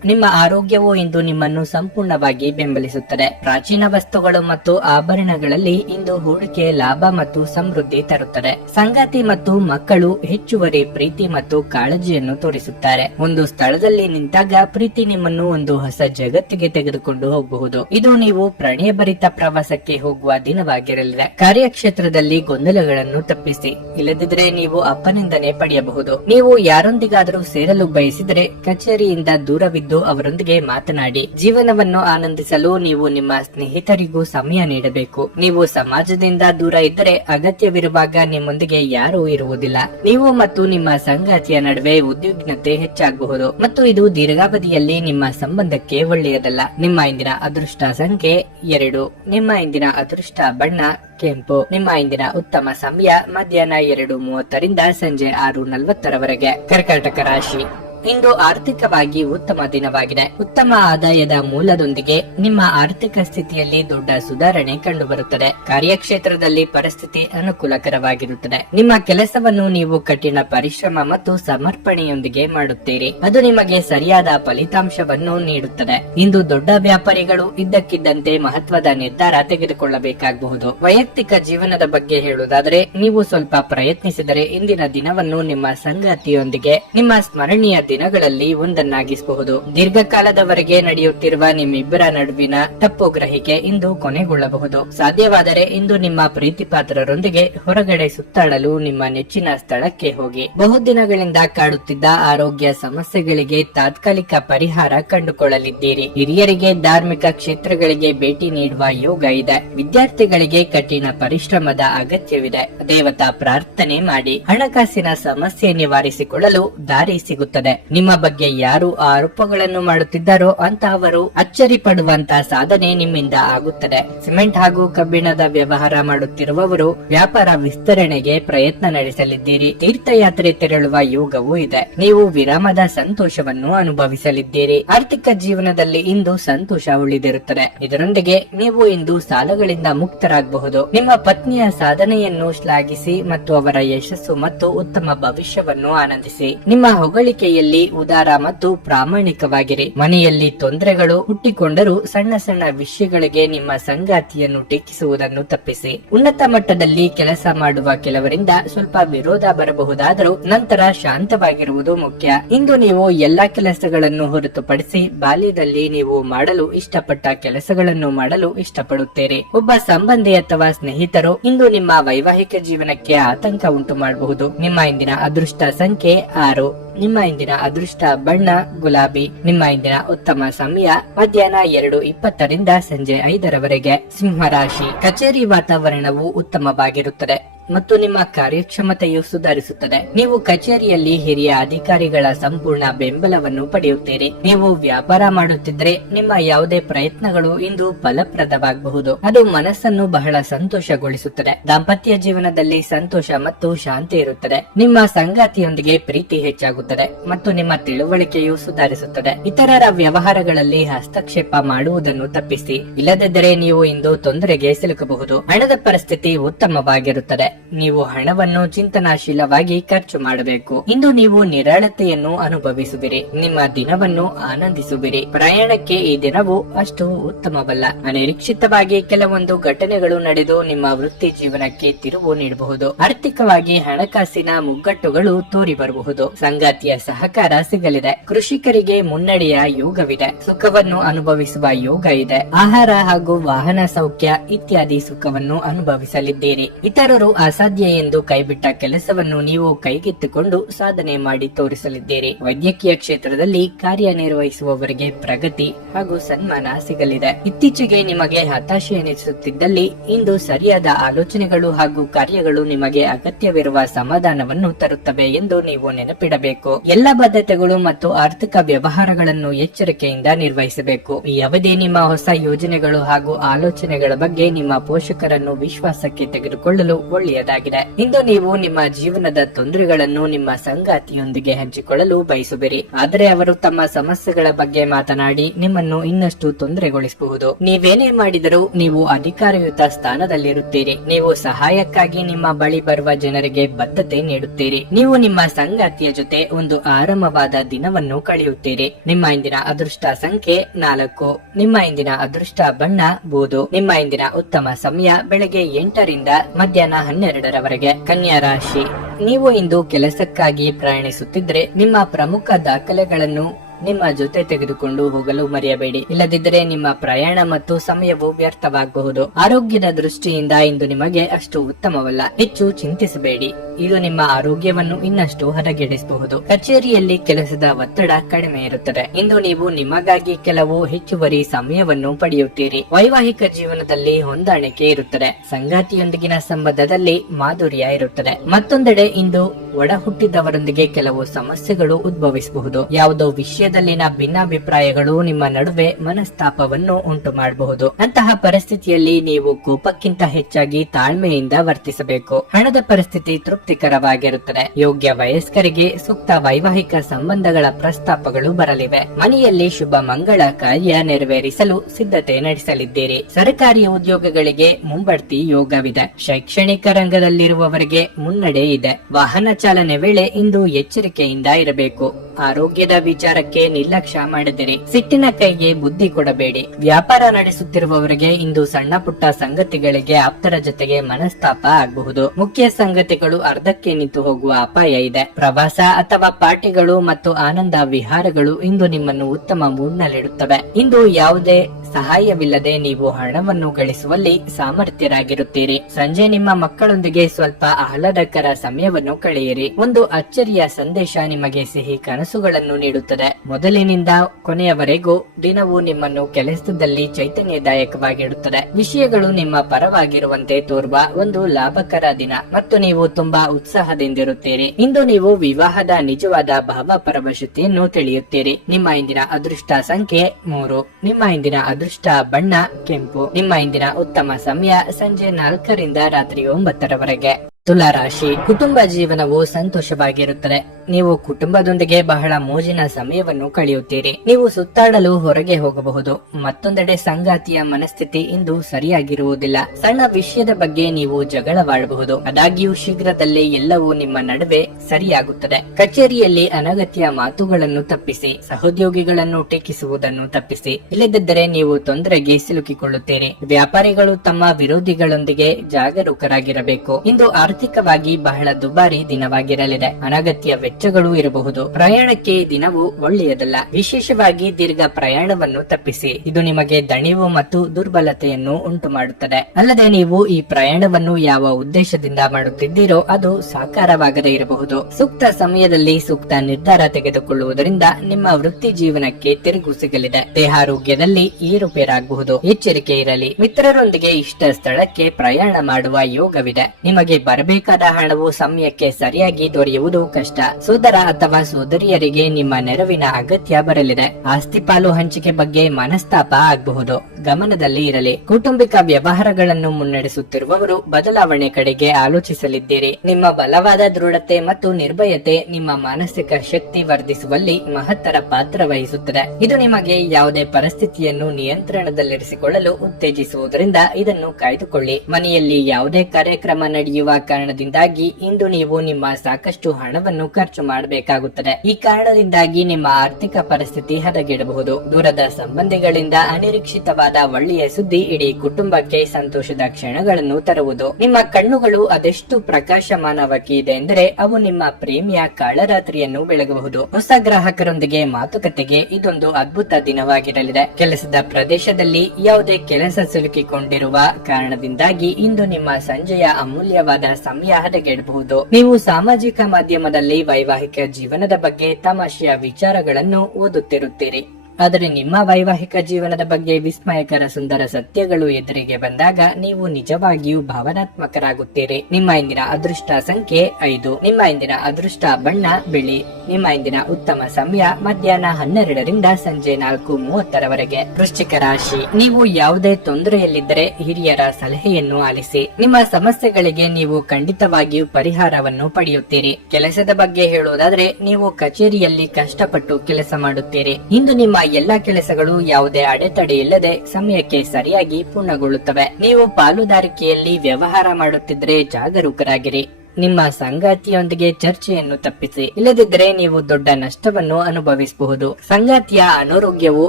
ನಿಮ್ಮ ಆರೋಗ್ಯವು ಇಂದು ನಿಮ್ಮನ್ನು ಸಂಪೂರ್ಣವಾಗಿ ಬೆಂಬಲಿಸುತ್ತದೆ. ಪ್ರಾಚೀನ ವಸ್ತುಗಳು ಮತ್ತು ಆಭರಣಗಳಲ್ಲಿ ಇಂದು ಹೂಡಿಕೆ ಲಾಭ ಮತ್ತು ಸಮೃದ್ಧಿ ತರುತ್ತದೆ. ಸಂಗಾತಿ ಮತ್ತು ಮಕ್ಕಳು ಹೆಚ್ಚುವರಿ ಪ್ರೀತಿ ಮತ್ತು ಕಾಳಜಿಯನ್ನು ತೋರಿಸುತ್ತಾರೆ. ಒಂದು ಸ್ಥಳದಲ್ಲಿ ನಿಂತಾಗ ಪ್ರೀತಿ ನಿಮ್ಮನ್ನು ಒಂದು ಹೊಸ ಜಗತ್ತಿಗೆ ತೆಗೆದುಕೊಂಡು ಹೋಗಬಹುದು. ಇದು ನೀವು ಪ್ರಣಯಭರಿತ ಪ್ರವಾಸಕ್ಕೆ ಹೋಗುವ ದಿನವಾಗಿರಲಿದೆ. ಕಾರ್ಯಕ್ಷೇತ್ರದಲ್ಲಿ ಗೊಂದಲಗಳನ್ನು ತಪ್ಪಿಸಿ. ಇಲ್ಲದಿದ್ದರೆ ನೀವು ಅಪನಿಂದನೆ ಪಡೆಯಬಹುದು. ನೀವು ಯಾರೊಂದಿಗಾದರೂ ಸೇರಲು ಬಯಸಿದರೆ ಕಚೇರಿಯಿಂದ ದೂರವಿದ್ದು ಅವರೊಂದಿಗೆ ಮಾತನಾಡಿ. ಜೀವನವನ್ನು ಆನಂದಿಸಲು ನೀವು ನಿಮ್ಮ ಸ್ನೇಹಿತರಿಗೂ ಸಮಯ ನೀಡಬೇಕು. ನೀವು ಸಮಾಜದಿಂದ ದೂರ ಇದ್ದರೆ ಅಗತ್ಯವಿರುವಾಗ ನಿಮ್ಮೊಂದಿಗೆ ಯಾರೂ ಇರುವುದಿಲ್ಲ. ನೀವು ಮತ್ತು ನಿಮ್ಮ ಸಂಗಾತಿಯ ನಡುವೆ ಉದ್ವಿಗ್ನತೆ ಹೆಚ್ಚಾಗಬಹುದು ಮತ್ತು ಇದು ದೀರ್ಘಾವಧಿಯಲ್ಲಿ ನಿಮ್ಮ ಸಂಬಂಧಕ್ಕೆ ಒಳ್ಳೆಯದಲ್ಲ. ನಿಮ್ಮ ಇಂದಿನ ಅದೃಷ್ಟ ಸಂಖ್ಯೆ 2. ನಿಮ್ಮ ಇಂದಿನ ಅದೃಷ್ಟ ಬಣ್ಣ ಕೆಂಪು. ನಿಮ್ಮ ಇಂದಿನ ಉತ್ತಮ ಸಮಯ ಮಧ್ಯಾಹ್ನ 2:30ರಿಂದ ಸಂಜೆ 6:40ರವರೆಗೆ. ಕರ್ಕಾಟಕ ರಾಶಿ, ಇಂದು ಆರ್ಥಿಕವಾಗಿ ಉತ್ತಮ ದಿನವಾಗಿದೆ. ಉತ್ತಮ ಆದಾಯದ ಮೂಲದೊಂದಿಗೆ ನಿಮ್ಮ ಆರ್ಥಿಕ ಸ್ಥಿತಿಯಲ್ಲಿ ದೊಡ್ಡ ಸುಧಾರಣೆ ಕಂಡುಬರುತ್ತದೆ. ಕಾರ್ಯಕ್ಷೇತ್ರದಲ್ಲಿ ಪರಿಸ್ಥಿತಿ ಅನುಕೂಲಕರವಾಗಿರುತ್ತದೆ. ನಿಮ್ಮ ಕೆಲಸವನ್ನು ನೀವು ಕಠಿಣ ಪರಿಶ್ರಮ ಮತ್ತು ಸಮರ್ಪಣೆಯೊಂದಿಗೆ ಮಾಡುತ್ತೀರಿ. ಅದು ನಿಮಗೆ ಸರಿಯಾದ ಫಲಿತಾಂಶವನ್ನು ನೀಡುತ್ತದೆ. ಇಂದು ದೊಡ್ಡ ವ್ಯಾಪಾರಿಗಳು ಇದ್ದಕ್ಕಿದ್ದಂತೆ ಮಹತ್ವದ ನಿರ್ಧಾರ ತೆಗೆದುಕೊಳ್ಳಬೇಕಾಗಬಹುದು. ವೈಯಕ್ತಿಕ ಜೀವನದ ಬಗ್ಗೆ ಹೇಳುವುದಾದರೆ ನೀವು ಸ್ವಲ್ಪ ಪ್ರಯತ್ನಿಸಿದರೆ ಇಂದಿನ ದಿನವನ್ನು ನಿಮ್ಮ ಸಂಗಾತಿಯೊಂದಿಗೆ ನಿಮ್ಮ ಸ್ಮರಣೀಯ ದಿನಗಳಲ್ಲಿ ಒಂದನ್ನಾಗಿಸಬಹುದು. ದೀರ್ಘಕಾಲದವರೆಗೆ ನಡೆಯುತ್ತಿರುವ ನಿಮ್ಮಿಬ್ಬರ ನಡುವಿನ ತಪ್ಪು ಗ್ರಹಿಕೆ ಇಂದು ಕೊನೆಗೊಳ್ಳಬಹುದು. ಸಾಧ್ಯವಾದರೆ ಇಂದು ನಿಮ್ಮ ಪ್ರೀತಿ ಪಾತ್ರರೊಂದಿಗೆ ಹೊರಗಡೆ ಸುತ್ತಾಡಲು ನಿಮ್ಮ ನೆಚ್ಚಿನ ಸ್ಥಳಕ್ಕೆ ಹೋಗಿ. ಬಹುದಿನಗಳಿಂದ ಕಾಡುತ್ತಿದ್ದ ಆರೋಗ್ಯ ಸಮಸ್ಯೆಗಳಿಗೆ ತಾತ್ಕಾಲಿಕ ಪರಿಹಾರ ಕಂಡುಕೊಳ್ಳಲಿದ್ದೀರಿ. ಹಿರಿಯರಿಗೆ ಧಾರ್ಮಿಕ ಕ್ಷೇತ್ರಗಳಿಗೆ ಭೇಟಿ ನೀಡುವ ಯೋಗ ಇದೆ. ವಿದ್ಯಾರ್ಥಿಗಳಿಗೆ ಕಠಿಣ ಪರಿಶ್ರಮದ ಅಗತ್ಯವಿದೆ. ದೇವತಾ ಪ್ರಾರ್ಥನೆ ಮಾಡಿ. ಹಣಕಾಸಿನ ಸಮಸ್ಯೆ ನಿವಾರಿಸಿಕೊಳ್ಳಲು ದಾರಿ ಸಿಗುತ್ತದೆ. ನಿಮ್ಮ ಬಗ್ಗೆ ಯಾರು ಆರೋಪಗಳನ್ನು ಮಾಡುತ್ತಿದ್ದಾರೋ ಅಂತಹವರು ಅಚ್ಚರಿ ಪಡುವಂತಹ ಸಾಧನೆ ನಿಮ್ಮಿಂದ ಆಗುತ್ತದೆ. ಸಿಮೆಂಟ್ ಹಾಗೂ ಕಬ್ಬಿಣದ ವ್ಯವಹಾರ ಮಾಡುತ್ತಿರುವವರು ವ್ಯಾಪಾರ ವಿಸ್ತರಣೆಗೆ ಪ್ರಯತ್ನ ನಡೆಸಲಿದ್ದೀರಿ. ತೀರ್ಥಯಾತ್ರೆ ತೆರಳುವ ಯೋಗವೂ ಇದೆ. ನೀವು ವಿರಾಮದ ಸಂತೋಷವನ್ನು ಅನುಭವಿಸಲಿದ್ದೀರಿ. ಆರ್ಥಿಕ ಜೀವನದಲ್ಲಿ ಇಂದು ಸಂತೋಷ ಉಳಿದಿರುತ್ತದೆ. ಇದರೊಂದಿಗೆ ನೀವು ಇಂದು ಸಾಲಗಳಿಂದ ಮುಕ್ತರಾಗಬಹುದು. ನಿಮ್ಮ ಪತ್ನಿಯ ಸಾಧನೆಯನ್ನು ಶ್ಲಾಘಿಸಿ ಮತ್ತು ಅವರ ಯಶಸ್ಸು ಮತ್ತು ಉತ್ತಮ ಭವಿಷ್ಯವನ್ನು ಆನಂದಿಸಿ. ನಿಮ್ಮ ಹೊಗಳಿಕೆಯಲ್ಲಿ ಉದಾರ ಮತ್ತು ಪ್ರಾಮಾಣಿಕವಾಗಿರಿ. ಮನೆಯಲ್ಲಿ ತೊಂದರೆಗಳು ಹುಟ್ಟಿಕೊಂಡರೂ ಸಣ್ಣ ಸಣ್ಣ ವಿಷಯಗಳಿಗೆ ನಿಮ್ಮ ಸಂಗಾತಿಯನ್ನು ಟೀಕಿಸುವುದನ್ನು ತಪ್ಪಿಸಿ. ಉನ್ನತ ಮಟ್ಟದಲ್ಲಿ ಕೆಲಸ ಮಾಡುವ ಕೆಲವರಿಂದ ಸ್ವಲ್ಪ ವಿರೋಧ ಬರಬಹುದಾದರೂ ನಂತರ ಶಾಂತವಾಗಿರುವುದು ಮುಖ್ಯ. ಇಂದು ನೀವು ಎಲ್ಲಾ ಕೆಲಸಗಳನ್ನು ಹೊರತುಪಡಿಸಿ ಬಾಲ್ಯದಲ್ಲಿ ನೀವು ಮಾಡಲು ಇಷ್ಟಪಟ್ಟ ಕೆಲಸಗಳನ್ನು ಮಾಡಲು ಇಷ್ಟಪಡುತ್ತೀರಿ. ಒಬ್ಬ ಸಂಬಂಧಿ ಅಥವಾ ಸ್ನೇಹಿತರು ಇಂದು ನಿಮ್ಮ ವೈವಾಹಿಕ ಜೀವನಕ್ಕೆ ಆತಂಕ ಉಂಟು ಮಾಡಬಹುದು. ನಿಮ್ಮ ಇಂದಿನ ಅದೃಷ್ಟ ಸಂಖ್ಯೆ 6. ನಿಮ್ಮ ಇಂದಿನ ಅದೃಷ್ಟ ಬಣ್ಣ ಗುಲಾಬಿ. ನಿಮ್ಮ ಇಂದಿನ ಉತ್ತಮ ಸಮಯ ಮಧ್ಯಾಹ್ನ 2:20ರಿಂದ ಸಂಜೆ 5ರವರೆಗೆ. ಸಿಂಹರಾಶಿ, ಕಚೇರಿ ವಾತಾವರಣವು ಉತ್ತಮವಾಗಿರುತ್ತದೆ ಮತ್ತು ನಿಮ್ಮ ಕಾರ್ಯಕ್ಷಮತೆಯು ಸುಧಾರಿಸುತ್ತದೆ. ನೀವು ಕಚೇರಿಯಲ್ಲಿ ಹಿರಿಯ ಅಧಿಕಾರಿಗಳ ಸಂಪೂರ್ಣ ಬೆಂಬಲವನ್ನು ಪಡೆಯುತ್ತೀರಿ. ನೀವು ವ್ಯಾಪಾರ ಮಾಡುತ್ತಿದ್ರೆ ನಿಮ್ಮ ಯಾವುದೇ ಪ್ರಯತ್ನಗಳು ಇಂದು ಫಲಪ್ರದವಾಗಬಹುದು. ಅದು ಮನಸ್ಸನ್ನು ಬಹಳ ಸಂತೋಷಗೊಳಿಸುತ್ತದೆ. ದಾಂಪತ್ಯ ಜೀವನದಲ್ಲಿ ಸಂತೋಷ ಮತ್ತು ಶಾಂತಿ ಇರುತ್ತದೆ. ನಿಮ್ಮ ಸಂಗಾತಿಯೊಂದಿಗೆ ಪ್ರೀತಿ ಹೆಚ್ಚಾಗುತ್ತದೆ ಮತ್ತು ನಿಮ್ಮ ತಿಳುವಳಿಕೆಯು ಸುಧಾರಿಸುತ್ತದೆ. ಇತರರ ವ್ಯವಹಾರಗಳಲ್ಲಿ ಹಸ್ತಕ್ಷೇಪ ಮಾಡುವುದನ್ನು ತಪ್ಪಿಸಿ, ಇಲ್ಲದಿದ್ದರೆ ನೀವು ಇಂದು ತೊಂದರೆಗೆ ಸಿಲುಕಬಹುದು. ಹಣದ ಪರಿಸ್ಥಿತಿ ಉತ್ತಮವಾಗಿರುತ್ತದೆ. ನೀವು ಹಣವನ್ನು ಚಿಂತನಾಶೀಲವಾಗಿ ಖರ್ಚು ಮಾಡಬೇಕು. ಇಂದು ನೀವು ನಿರಾಳತೆಯನ್ನು ಅನುಭವಿಸುವಿರಿ. ನಿಮ್ಮ ದಿನವನ್ನು ಆನಂದಿಸುವಿರಿ. ಪ್ರಯಾಣಕ್ಕೆ ಈ ದಿನವು ಅಷ್ಟು ಉತ್ತಮವಲ್ಲ. ಅನಿರೀಕ್ಷಿತವಾಗಿ ಕೆಲವೊಂದು ಘಟನೆಗಳು ನಡೆದು ನಿಮ್ಮ ವೃತ್ತಿ ಜೀವನಕ್ಕೆ ತಿರುವು ನೀಡಬಹುದು. ಆರ್ಥಿಕವಾಗಿ ಹಣಕಾಸಿನ ಮುಗ್ಗಟ್ಟುಗಳು ತೋರಿ ಬರಬಹುದು. ಸಂಗಾತಿಯ ಸಹಕಾರ ಸಿಗಲಿದೆ. ಕೃಷಿಕರಿಗೆ ಮುನ್ನಡೆಯ ಯೋಗವಿದೆ. ಸುಖವನ್ನು ಅನುಭವಿಸುವ ಯೋಗ ಇದೆ. ಆಹಾರ ಹಾಗೂ ವಾಹನ ಸೌಖ್ಯ ಇತ್ಯಾದಿ ಸುಖವನ್ನು ಅನುಭವಿಸಲಿದ್ದೀರಿ. ಇತರರು ಅಸಾಧ್ಯ ಎಂದು ಕೈಬಿಟ್ಟ ಕೆಲಸವನ್ನು ನೀವು ಕೈಗೆತ್ತಿಕೊಂಡು ಸಾಧನೆ ಮಾಡಿ ತೋರಿಸಲಿದ್ದೀರಿ. ವೈದ್ಯಕೀಯ ಕ್ಷೇತ್ರದಲ್ಲಿ ಕಾರ್ಯನಿರ್ವಹಿಸುವವರಿಗೆ ಪ್ರಗತಿ ಹಾಗೂ ಸನ್ಮಾನ ಸಿಗಲಿದೆ. ಇತ್ತೀಚೆಗೆ ನಿಮಗೆ ಹತಾಶೆ ಎನಿಸುತ್ತಿದ್ದಲ್ಲಿ ಇಂದು ಸರಿಯಾದ ಆಲೋಚನೆಗಳು ಹಾಗೂ ಕಾರ್ಯಗಳು ನಿಮಗೆ ಅಗತ್ಯವಿರುವ ಸಮಾಧಾನವನ್ನು ತರುತ್ತವೆ ಎಂದು ನೀವು ನೆನಪಿಡಬೇಕು. ಎಲ್ಲ ಬದ್ಧತೆಗಳು ಮತ್ತು ಆರ್ಥಿಕ ವ್ಯವಹಾರಗಳನ್ನು ಎಚ್ಚರಿಕೆಯಿಂದ ನಿರ್ವಹಿಸಬೇಕು. ಈ ಅವಧಿ ನಿಮ್ಮ ಹೊಸ ಯೋಜನೆಗಳು ಹಾಗೂ ಆಲೋಚನೆಗಳ ಬಗ್ಗೆ ನಿಮ್ಮ ಪೋಷಕರನ್ನು ವಿಶ್ವಾಸಕ್ಕೆ ತೆಗೆದುಕೊಳ್ಳಲು ಒಳ್ಳೆಯದಾಗಿದೆ. ಇಂದು ನೀವು ನಿಮ್ಮ ಜೀವನದ ತೊಂದರೆಗಳನ್ನು ನಿಮ್ಮ ಸಂಗಾತಿಯೊಂದಿಗೆ ಹಂಚಿಕೊಳ್ಳಲು ಬಯಸುವಿರಿ. ಆದರೆ ಅವರು ತಮ್ಮ ಸಮಸ್ಯೆಗಳ ಬಗ್ಗೆ ಮಾತನಾಡಿ ನಿಮ್ಮನ್ನು ಇನ್ನಷ್ಟು ತೊಂದರೆಗೊಳಿಸಬಹುದು. ನೀವೇನೇ ಮಾಡಿದರೂ ನೀವು ಅಧಿಕಾರಯುತ ಸ್ಥಾನದಲ್ಲಿರುತ್ತೀರಿ. ನೀವು ಸಹಾಯಕ್ಕಾಗಿ ನಿಮ್ಮ ಬಳಿ ಬರುವ ಜನರಿಗೆ ಬದ್ಧತೆ ನೀಡುತ್ತೀರಿ. ನೀವು ನಿಮ್ಮ ಸಂಗಾತಿಯ ಜೊತೆ ಒಂದು ಆರಾಮವಾದ ದಿನವನ್ನು ಕಳೆಯುತ್ತೀರಿ. ನಿಮ್ಮ ಇಂದಿನ ಅದೃಷ್ಟ ಸಂಖ್ಯೆ 4. ನಿಮ್ಮ ಇಂದಿನ ಅದೃಷ್ಟ ಬಣ್ಣ ಬೂದು. ನಿಮ್ಮ ಇಂದಿನ ಉತ್ತಮ ಸಮಯ ಬೆಳಗ್ಗೆ 8ರಿಂದ ಮಧ್ಯಾಹ್ನ 12ರವರೆಗೆ. ಕನ್ಯಾ ರಾಶಿ, ನೀವು ಇಂದು ಕೆಲಸಕ್ಕಾಗಿ ಪ್ರಯಾಣಿಸುತ್ತಿದ್ರೆ ನಿಮ್ಮ ಪ್ರಮುಖ ದಾಖಲೆಗಳನ್ನು ನಿಮ್ಮ ಜೊತೆ ತೆಗೆದುಕೊಂಡು ಹೋಗಲು ಮರೆಯಬೇಡಿ. ಇಲ್ಲದಿದ್ದರೆ ನಿಮ್ಮ ಪ್ರಯಾಣ ಮತ್ತು ಸಮಯವು ವ್ಯರ್ಥವಾಗಬಹುದು. ಆರೋಗ್ಯದ ದೃಷ್ಟಿಯಿಂದ ಇಂದು ನಿಮಗೆ ಅಷ್ಟು ಉತ್ತಮವಲ್ಲ. ಹೆಚ್ಚು ಚಿಂತಿಸಬೇಡಿ. ಇದು ನಿಮ್ಮ ಆರೋಗ್ಯವನ್ನು ಇನ್ನಷ್ಟು ಹದಗೆಡಿಸಬಹುದು. ಕಚೇರಿಯಲ್ಲಿ ಕೆಲಸದ ಒತ್ತಡ ಕಡಿಮೆ ಇರುತ್ತದೆ. ಇಂದು ನೀವು ನಿಮಗಾಗಿ ಕೆಲವು ಹೆಚ್ಚುವರಿ ಸಮಯವನ್ನು ಪಡೆಯುತ್ತೀರಿ. ವೈವಾಹಿಕ ಜೀವನದಲ್ಲಿ ಹೊಂದಾಣಿಕೆ ಇರುತ್ತದೆ. ಸಂಗಾತಿಯೊಂದಿಗಿನ ಸಂಬಂಧದಲ್ಲಿ ಮಾಧುರ್ಯ ಇರುತ್ತದೆ. ಮತ್ತೊಂದೆಡೆ ಇಂದು ಒಡ ಹುಟ್ಟಿದವರೊಂದಿಗೆ ಕೆಲವು ಸಮಸ್ಯೆಗಳು ಉದ್ಭವಿಸಬಹುದು. ಯಾವುದೋ ವಿಷಯದಲ್ಲಿನ ಭಿನ್ನಾಭಿಪ್ರಾಯಗಳು ನಿಮ್ಮ ನಡುವೆ ಮನಸ್ತಾಪವನ್ನು ಉಂಟು ಮಾಡಬಹುದು. ಅಂತಹ ಪರಿಸ್ಥಿತಿಯಲ್ಲಿ ನೀವು ಕೋಪಕ್ಕಿಂತ ಹೆಚ್ಚಾಗಿ ತಾಳ್ಮೆಯಿಂದ ವರ್ತಿಸಬೇಕು. ಹಣದ ಪರಿಸ್ಥಿತಿ ತೃಪ್ತಿಕರವಾಗಿರುತ್ತದೆ. ಯೋಗ್ಯ ವಯಸ್ಕರಿಗೆ ಸೂಕ್ತ ವೈವಾಹಿಕ ಸಂಬಂಧಗಳ ಪ್ರಸ್ತಾಪಗಳು ಬರಲಿವೆ. ಮನೆಯಲ್ಲಿ ಶುಭ ಮಂಗಳ ಕಾರ್ಯ ನೆರವೇರಿಸಲು ಸಿದ್ಧತೆ ನಡೆಸಲಿದ್ದೀರಿ. ಸರ್ಕಾರಿ ಉದ್ಯೋಗಗಳಿಗೆ ಮುಂಬಡ್ತಿ ಯೋಗವಿದೆ. ಶೈಕ್ಷಣಿಕ ರಂಗದಲ್ಲಿರುವವರಿಗೆ ಮುನ್ನಡೆ ಇದೆ. ವಾಹನ ಚಾಲನೆ ವೇಳೆ ಇಂದು ಎಚ್ಚರಿಕೆಯಿಂದ ಇರಬೇಕು. ಆರೋಗ್ಯದ ವಿಚಾರಕ್ಕೆ ನಿರ್ಲಕ್ಷ್ಯ ಮಾಡಿದಿರಿ. ಸಿಟ್ಟಿನ ಕೈಗೆ ಬುದ್ಧಿ ಕೊಡಬೇಡಿ. ವ್ಯಾಪಾರ ನಡೆಸುತ್ತಿರುವವರಿಗೆ ಇಂದು ಸಣ್ಣ ಪುಟ್ಟ ಸಂಗತಿಗಳಿಗೆ ಆಪ್ತರ ಜೊತೆಗೆ ಮನಸ್ತಾಪ ಆಗಬಹುದು. ಮುಖ್ಯ ಸಂಗತಿಗಳು ಅರ್ಧಕ್ಕೆ ನಿಂತು ಹೋಗುವ ಅಪಾಯ ಇದೆ. ಪ್ರವಾಸ ಅಥವಾ ಪಾರ್ಟಿಗಳು ಮತ್ತು ಆನಂದ ವಿಹಾರಗಳು ಇಂದು ನಿಮ್ಮನ್ನು ಉತ್ತಮ ಮೂಡ್ನಲ್ಲಿಡುತ್ತವೆ. ಇಂದು ಯಾವುದೇ ಸಹಾಯವಿಲ್ಲದೆ ನೀವು ಹಣವನ್ನು ಗಳಿಸುವಲ್ಲಿ ಸಾಮರ್ಥ್ಯರಾಗಿರುತ್ತೀರಿ. ಸಂಜೆ ನಿಮ್ಮ ಮಕ್ಕಳೊಂದಿಗೆ ಸ್ವಲ್ಪ ಆಹ್ಲಾದಕರ ಸಮಯವನ್ನು ಕಳೆಯಿರಿ. ಒಂದು ಅಚ್ಚರಿಯ ಸಂದೇಶ ನಿಮಗೆ ಸಿಹಿ ಕನಸುಗಳನ್ನು ನೀಡುತ್ತದೆ. ಮೊದಲಿನಿಂದ ಕೊನೆಯವರೆಗೂ ದಿನವೂ ನಿಮ್ಮನ್ನು ಕೆಲಸದಲ್ಲಿ ಚೈತನ್ಯದಾಯಕವಾಗಿಡುತ್ತದೆ. ವಿಷಯಗಳು ನಿಮ್ಮ ಪರವಾಗಿರುವಂತೆ ತೋರುವ ಒಂದು ಲಾಭಕರ ದಿನ ಮತ್ತು ನೀವು ತುಂಬಾ ಉತ್ಸಾಹದಿಂದಿರುತ್ತೀರಿ. ಇಂದು ನೀವು ವಿವಾಹದ ನಿಜವಾದ ಭಾವಪರವಶತೆಯನ್ನು ತಿಳಿಯುತ್ತೀರಿ. ನಿಮ್ಮ ಇಂದಿನ ಅದೃಷ್ಟ ಸಂಖ್ಯೆ 3. ನಿಮ್ಮ ಇಂದಿನ ಅದೃಷ್ಟ ಬಣ್ಣ ಕೆಂಪು. ನಿಮ್ಮ ಇಂದಿನ ಉತ್ತಮ ಸಮಯ ಸಂಜೆ 4ರಿಂದ ರಾತ್ರಿ 9ರವರೆಗೆ. ತುಲಾ ರಾಶಿ, ಕುಟುಂಬ ಜೀವನವು ಸಂತೋಷವಾಗಿರುತ್ತದೆ. ನೀವು ಕುಟುಂಬದೊಂದಿಗೆ ಬಹಳ ಮೋಜಿನ ಸಮಯವನ್ನು ಕಳೆಯುತ್ತೀರಿ. ನೀವು ಸುತ್ತಾಡಲು ಹೊರಗೆ ಹೋಗಬಹುದು. ಮತ್ತೊಂದೆಡೆ ಸಂಗಾತಿಯ ಮನಸ್ಥಿತಿ ಇಂದು ಸರಿಯಾಗಿರುವುದಿಲ್ಲ. ಸಣ್ಣ ವಿಷಯದ ಬಗ್ಗೆ ನೀವು ಜಗಳವಾಡಬಹುದು. ಆದಾಗ್ಯೂ ಶೀಘ್ರದಲ್ಲೇ ಎಲ್ಲವೂ ನಿಮ್ಮ ನಡುವೆ ಸರಿಯಾಗುತ್ತದೆ. ಕಚೇರಿಯಲ್ಲಿ ಅನಗತ್ಯ ಮಾತುಗಳನ್ನು ತಪ್ಪಿಸಿ. ಸಹೋದ್ಯೋಗಿಗಳನ್ನು ಟೀಕಿಸುವುದನ್ನು ತಪ್ಪಿಸಿ. ಇಲ್ಲದಿದ್ದರೆ ನೀವು ತೊಂದರೆಗೆ ಸಿಲುಕಿಕೊಳ್ಳುತ್ತೀರಿ. ವ್ಯಾಪಾರಿಗಳು ತಮ್ಮ ವಿರೋಧಿಗಳೊಂದಿಗೆ ಜಾಗರೂಕರಾಗಿರಬೇಕು. ಇಂದು ಆರ್ಥಿಕವಾಗಿ ಬಹಳ ದುಬಾರಿ ದಿನವಾಗಿರಲಿದೆ. ಅನಗತ್ಯ ವೆಚ್ಚಗಳು ಇರಬಹುದು. ಪ್ರಯಾಣಕ್ಕೆ ಈ ದಿನವು ಒಳ್ಳೆಯದಲ್ಲ. ವಿಶೇಷವಾಗಿ ದೀರ್ಘ ಪ್ರಯಾಣವನ್ನು ತಪ್ಪಿಸಿ. ಇದು ನಿಮಗೆ ದಣಿವು ಮತ್ತು ದುರ್ಬಲತೆಯನ್ನು ಉಂಟು ಮಾಡುತ್ತದೆ. ಅಲ್ಲದೆ ನೀವು ಈ ಪ್ರಯಾಣವನ್ನು ಯಾವ ಉದ್ದೇಶದಿಂದ ಮಾಡುತ್ತಿದ್ದೀರೋ ಅದು ಸಾಕಾರವಾಗದೇ ಇರಬಹುದು. ಸೂಕ್ತ ಸಮಯದಲ್ಲಿ ಸೂಕ್ತ ನಿರ್ಧಾರ ತೆಗೆದುಕೊಳ್ಳುವುದರಿಂದ ನಿಮ್ಮ ವೃತ್ತಿ ಜೀವನಕ್ಕೆ ತಿರುಗು ಸಿಗಲಿದೆ. ದೇಹಾರೋಗ್ಯದಲ್ಲಿ ಏರುಪೇರಾಗಬಹುದು. ಎಚ್ಚರಿಕೆ ಇರಲಿ. ಮಿತ್ರರೊಂದಿಗೆ ಇಷ್ಟ ಸ್ಥಳಕ್ಕೆ ಪ್ರಯಾಣ ಮಾಡುವ ಯೋಗವಿದೆ. ನಿಮಗೆ ಬರಬೇಕಾದ ಹಣವು ಸಮಯಕ್ಕೆ ಸರಿಯಾಗಿ ದೊರೆಯುವುದು ಕಷ್ಟ. ಸೋದರ ಅಥವಾ ಸೋದರಿಯರಿಗೆ ನಿಮ್ಮ ನೆರವಿನ ಅಗತ್ಯ ಬರಲಿದೆ. ಆಸ್ತಿ ಪಾಲು ಹಂಚಿಕೆ ಬಗ್ಗೆ ಮನಸ್ತಾಪ ಆಗಬಹುದು. ಗಮನದಲ್ಲಿ ಇರಲಿ. ಕೌಟುಂಬಿಕ ವ್ಯವಹಾರಗಳನ್ನು ಮುನ್ನಡೆಸುತ್ತಿರುವವರು ಬದಲಾವಣೆ ಕಡೆಗೆ ಆಲೋಚಿಸಲಿದ್ದೀರಿ. ನಿಮ್ಮ ಬಲವಾದ ದೃಢತೆ ಮತ್ತು ನಿರ್ಭಯತೆ ನಿಮ್ಮ ಮಾನಸಿಕ ಶಕ್ತಿ ವರ್ಧಿಸುವಲ್ಲಿ ಮಹತ್ತರ ಪಾತ್ರ ವಹಿಸುತ್ತದೆ. ಇದು ನಿಮಗೆ ಯಾವುದೇ ಪರಿಸ್ಥಿತಿಯನ್ನು ನಿಯಂತ್ರಣದಲ್ಲಿರಿಸಿಕೊಳ್ಳಲು ಉತ್ತೇಜಿಸುವುದರಿಂದ ಇದನ್ನು ಕಾಯ್ದುಕೊಳ್ಳಿ. ಮನೆಯಲ್ಲಿ ಯಾವುದೇ ಕಾರ್ಯಕ್ರಮ ನಡೆಯುವ ಕಾರಣದಿಂದಾಗಿ ಇಂದು ನೀವು ನಿಮ್ಮ ಸಾಕಷ್ಟು ಹಣವನ್ನು ಖರ್ಚು ಮಾಡಬೇಕಾಗುತ್ತದೆ. ಈ ಕಾರಣದಿಂದಾಗಿ ನಿಮ್ಮ ಆರ್ಥಿಕ ಪರಿಸ್ಥಿತಿ ಹದಗೆಡಬಹುದು. ದೂರದ ಸಂಬಂಧಿಗಳಿಂದ ಅನಿರೀಕ್ಷಿತವಾದ ಒಳ್ಳೆಯ ಸುದ್ದಿ ಇಡೀ ಕುಟುಂಬಕ್ಕೆ ಸಂತೋಷದ ಕ್ಷಣಗಳನ್ನು ತರುವುದು. ನಿಮ್ಮ ಕಣ್ಣುಗಳು ಅದೆಷ್ಟು ಪ್ರಕಾಶಮಾನವಾಗಿ ಇದೆ ಎಂದರೆ ಅವು ನಿಮ್ಮ ಪ್ರೇಮಿಯ ಕಾಳರಾತ್ರಿಯನ್ನು ಬೆಳಗಬಹುದು. ಹೊಸ ಗ್ರಾಹಕರೊಂದಿಗೆ ಮಾತುಕತೆಗೆ ಇದೊಂದು ಅದ್ಭುತ ದಿನವಾಗಿರಲಿದೆ. ಕೆಲಸದ ಪ್ರದೇಶದಲ್ಲಿ ಯಾವುದೇ ಕೆಲಸ ಸಿಲುಕಿಕೊಂಡಿರುವ ಕಾರಣದಿಂದಾಗಿ ಇಂದು ನಿಮ್ಮ ಸಂಜೆಯ ಅಮೂಲ್ಯವಾದ ಸಮಯ ಹದಗೆಡಬಹುದು. ನೀವು ಸಾಮಾಜಿಕ ಮಾಧ್ಯಮದಲ್ಲಿ ವೈವಾಹಿಕ ಜೀವನದ ಬಗ್ಗೆ ತಮಾಷೆಯ ವಿಚಾರಗಳನ್ನು ಓದುತ್ತಿರುತ್ತೀರಿ. ಆದರೆ ನಿಮ್ಮ ವೈವಾಹಿಕ ಜೀವನದ ಬಗ್ಗೆ ವಿಸ್ಮಯಕರ ಸುಂದರ ಸತ್ಯಗಳು ಎದುರಿಗೆ ಬಂದಾಗ ನೀವು ನಿಜವಾಗಿಯೂ ಭಾವನಾತ್ಮಕರಾಗುತ್ತೀರಿ. ನಿಮ್ಮ ಇಂದಿನ ಅದೃಷ್ಟ ಸಂಖ್ಯೆ 5. ನಿಮ್ಮ ಇಂದಿನ ಅದೃಷ್ಟ ಬಣ್ಣ ಬಿಳಿ. ನಿಮ್ಮ ಇಂದಿನ ಉತ್ತಮ ಸಮಯ ಮಧ್ಯಾಹ್ನ 12ರಿಂದ ಸಂಜೆ 4:30ರವರೆಗೆ. ವೃಶ್ಚಿಕ ರಾಶಿ. ನೀವು ಯಾವುದೇ ತೊಂದರೆಯಲ್ಲಿದ್ದರೆ ಹಿರಿಯರ ಸಲಹೆಯನ್ನು ಆಲಿಸಿ. ನಿಮ್ಮ ಸಮಸ್ಯೆಗಳಿಗೆ ನೀವು ಖಂಡಿತವಾಗಿಯೂ ಪರಿಹಾರವನ್ನು ಪಡೆಯುತ್ತೀರಿ. ಕೆಲಸದ ಬಗ್ಗೆ ಹೇಳುವುದಾದ್ರೆ ನೀವು ಕಚೇರಿಯಲ್ಲಿ ಕಷ್ಟಪಟ್ಟು ಕೆಲಸ ಮಾಡುತ್ತೀರಿ. ಇಂದು ನಿಮ್ಮ ಎಲ್ಲಾ ಕೆಲಸಗಳು ಯಾವುದೇ ಅಡೆತಡೆ ಇಲ್ಲದೆ ಸಮಯಕ್ಕೆ ಸರಿಯಾಗಿ ಪೂರ್ಣಗೊಳ್ಳುತ್ತವೆ. ನೀವು ಪಾಲುದಾರಿಕೆಯಲ್ಲಿ ವ್ಯವಹಾರ ಮಾಡುತ್ತಿದ್ದರೆ ಜಾಗರೂಕರಾಗಿರಿ. ನಿಮ್ಮ ಸಂಗಾತಿಯೊಂದಿಗೆ ಚರ್ಚೆಯನ್ನು ತಪ್ಪಿಸಿ. ಇಲ್ಲದಿದ್ದರೆ ನೀವು ದೊಡ್ಡ ನಷ್ಟವನ್ನು ಅನುಭವಿಸಬಹುದು. ಸಂಗಾತಿಯ ಅನಾರೋಗ್ಯವು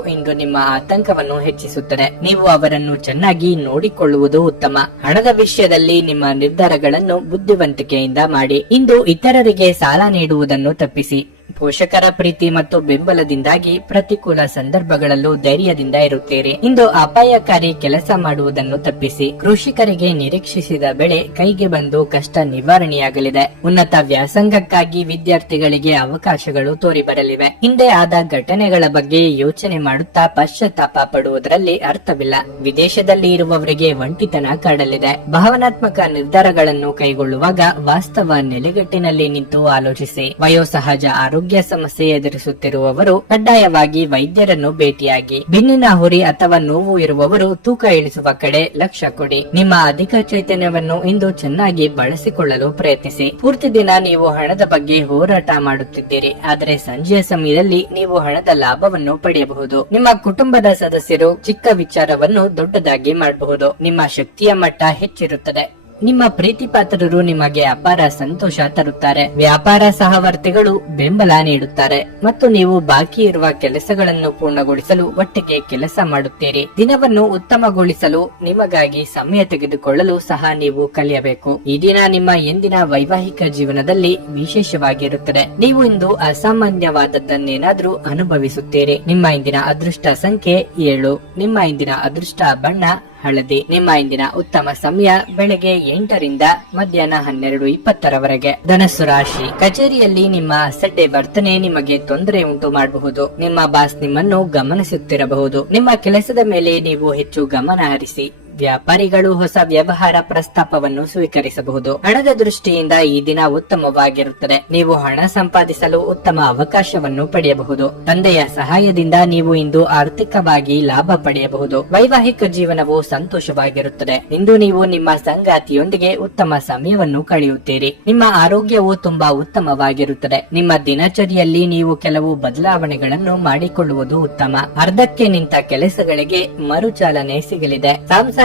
ಇಂದು ನಿಮ್ಮ ಆತಂಕವನ್ನು ಹೆಚ್ಚಿಸುತ್ತದೆ. ನೀವು ಅವರನ್ನು ಚೆನ್ನಾಗಿ ನೋಡಿಕೊಳ್ಳುವುದು ಉತ್ತಮ. ಹಣದ ವಿಷಯದಲ್ಲಿ ನಿಮ್ಮ ನಿರ್ಧಾರಗಳನ್ನು ಬುದ್ಧಿವಂತಿಕೆಯಿಂದ ಮಾಡಿ. ಇಂದು ಇತರರಿಗೆ ಸಾಲ ನೀಡುವುದನ್ನು ತಪ್ಪಿಸಿ. ಪೋಷಕರ ಪ್ರೀತಿ ಮತ್ತು ಬೆಂಬಲದಿಂದಾಗಿ ಪ್ರತಿಕೂಲ ಸಂದರ್ಭಗಳಲ್ಲೂ ಧೈರ್ಯದಿಂದ ಇರುತ್ತೀರಿ. ಇಂದು ಅಪಾಯಕಾರಿ ಕೆಲಸ ಮಾಡುವುದನ್ನು ತಪ್ಪಿಸಿ. ಕೃಷಿಕರಿಗೆ ನಿರೀಕ್ಷಿಸಿದ ಬೆಳೆ ಕೈಗೆ ಬಂದು ಕಷ್ಟ ನಿವಾರಣೆಯಾಗಲಿದೆ. ಉನ್ನತ ವ್ಯಾಸಂಗಕ್ಕಾಗಿ ವಿದ್ಯಾರ್ಥಿಗಳಿಗೆ ಅವಕಾಶಗಳು ತೋರಿ ಬರಲಿವೆ. ಹಿಂದೆ ಆದ ಘಟನೆಗಳ ಬಗ್ಗೆ ಯೋಚನೆ ಮಾಡುತ್ತಾ ಪಶ್ಚಾತ್ತಾಪ ಪಡುವುದರಲ್ಲಿ ಅರ್ಥವಿಲ್ಲ. ವಿದೇಶದಲ್ಲಿ ಇರುವವರಿಗೆ ಒಂಟಿತನ ಕಾಡಲಿದೆ. ಭಾವನಾತ್ಮಕ ನಿರ್ಧಾರಗಳನ್ನು ಕೈಗೊಳ್ಳುವಾಗ ವಾಸ್ತವ ನೆಲೆಗಟ್ಟಿನಲ್ಲಿ ನಿಂತು ಆಲೋಚಿಸಿ. ವಯೋಸಹಜ ಆರೋಗ್ಯ ಸಮಸ್ಯೆ ಎದುರಿಸುತ್ತಿರುವವರು ಕಡ್ಡಾಯವಾಗಿ ವೈದ್ಯರನ್ನು ಭೇಟಿಯಾಗಿ. ಬೆನ್ನಿನ ಹುರಿ ಅಥವಾ ನೋವು ಇರುವವರು ತೂಕ ಇಳಿಸುವ ಕಡೆ ಲಕ್ಷ್ಯ ಕೊಡಿ. ನಿಮ್ಮ ಅಧಿಕ ಚೈತನ್ಯವನ್ನು ಇಂದು ಚೆನ್ನಾಗಿ ಬಳಸಿಕೊಳ್ಳಲು ಪ್ರಯತ್ನಿಸಿ. ಪೂರ್ತಿ ದಿನ ನೀವು ಹಣದ ಬಗ್ಗೆ ಹೋರಾಟ ಮಾಡುತ್ತಿದ್ದೀರಿ. ಆದರೆ ಸಂಜೆಯ ಸಮಯದಲ್ಲಿ ನೀವು ಹಣದ ಲಾಭವನ್ನು ಪಡೆಯಬಹುದು. ನಿಮ್ಮ ಕುಟುಂಬದ ಸದಸ್ಯರು ಚಿಕ್ಕ ವಿಚಾರವನ್ನು ದೊಡ್ಡದಾಗಿ ಮಾಡಬಹುದು. ನಿಮ್ಮ ಶಕ್ತಿಯ ಮಟ್ಟ ಹೆಚ್ಚಿರುತ್ತದೆ. ನಿಮ್ಮ ಪ್ರೀತಿ ಪಾತ್ರರು ನಿಮಗೆ ಅಪಾರ ಸಂತೋಷ ತರುತ್ತಾರೆ. ವ್ಯಾಪಾರ ಸಹವರ್ತಿಗಳು ಬೆಂಬಲ ನೀಡುತ್ತಾರೆ ಮತ್ತು ನೀವು ಬಾಕಿ ಇರುವ ಕೆಲಸಗಳನ್ನು ಪೂರ್ಣಗೊಳಿಸಲು ಒಟ್ಟಿಗೆ ಕೆಲಸ ಮಾಡುತ್ತೀರಿ. ದಿನವನ್ನು ಉತ್ತಮಗೊಳಿಸಲು ನಿಮಗಾಗಿ ಸಮಯ ತೆಗೆದುಕೊಳ್ಳಲು ಸಹ ನೀವು ಕಲಿಯಬೇಕು. ಈ ದಿನ ನಿಮ್ಮ ಎಂದಿನ ವೈವಾಹಿಕ ಜೀವನದಲ್ಲಿ ವಿಶೇಷವಾಗಿರುತ್ತದೆ. ನೀವು ಇಂದು ಅಸಾಮಾನ್ಯವಾದದ್ದನ್ನೇನಾದ್ರೂ ಅನುಭವಿಸುತ್ತೀರಿ. ನಿಮ್ಮ ಇಂದಿನ ಅದೃಷ್ಟ ಸಂಖ್ಯೆ 7. ನಿಮ್ಮ ಇಂದಿನ ಅದೃಷ್ಟ ಬಣ್ಣ ಹಳದಿ. ನಿಮ್ಮ ಇಂದಿನ ಉತ್ತಮ ಸಮಯ ಬೆಳಗ್ಗೆ 8ರಿಂದ ಮಧ್ಯಾಹ್ನ 12:20ರವರೆಗೆ. ಧನಸ್ಸು ರಾಶಿ. ಕಚೇರಿಯಲ್ಲಿ ನಿಮ್ಮ ಅಸಡ್ಡೆ ವರ್ತನೆ ನಿಮಗೆ ತೊಂದರೆ ಉಂಟು ಮಾಡಬಹುದು. ನಿಮ್ಮ ಬಾಸ್ ನಿಮ್ಮನ್ನು ಗಮನಿಸುತ್ತಿರಬಹುದು. ನಿಮ್ಮ ಕೆಲಸದ ಮೇಲೆ ನೀವು ಹೆಚ್ಚು ಗಮನ ಹರಿಸಿ. ವ್ಯಾಪಾರಿಗಳು ಹೊಸ ವ್ಯವಹಾರ ಪ್ರಸ್ತಾಪವನ್ನು ಸ್ವೀಕರಿಸಬಹುದು. ಹಣದ ದೃಷ್ಟಿಯಿಂದ ಈ ದಿನ ಉತ್ತಮವಾಗಿರುತ್ತದೆ. ನೀವು ಹಣ ಸಂಪಾದಿಸಲು ಉತ್ತಮ ಅವಕಾಶವನ್ನು ಪಡೆಯಬಹುದು. ತಂದೆಯ ಸಹಾಯದಿಂದ ನೀವು ಇಂದು ಆರ್ಥಿಕವಾಗಿ ಲಾಭ ಪಡೆಯಬಹುದು. ವೈವಾಹಿಕ ಜೀವನವು ಸಂತೋಷವಾಗಿರುತ್ತದೆ. ಇಂದು ನೀವು ನಿಮ್ಮ ಸಂಗಾತಿಯೊಂದಿಗೆ ಉತ್ತಮ ಸಮಯವನ್ನು ಕಳೆಯುತ್ತೀರಿ. ನಿಮ್ಮ ಆರೋಗ್ಯವು ತುಂಬಾ ಉತ್ತಮವಾಗಿರುತ್ತದೆ. ನಿಮ್ಮ ದಿನಚರಿಯಲ್ಲಿ ನೀವು ಕೆಲವು ಬದಲಾವಣೆಗಳನ್ನು ಮಾಡಿಕೊಳ್ಳುವುದು ಉತ್ತಮ. ಅರ್ಧಕ್ಕೆ ನಿಂತ ಕೆಲಸಗಳಿಗೆ ಮರುಚಾಲನೆ ಸಿಗಲಿದೆ.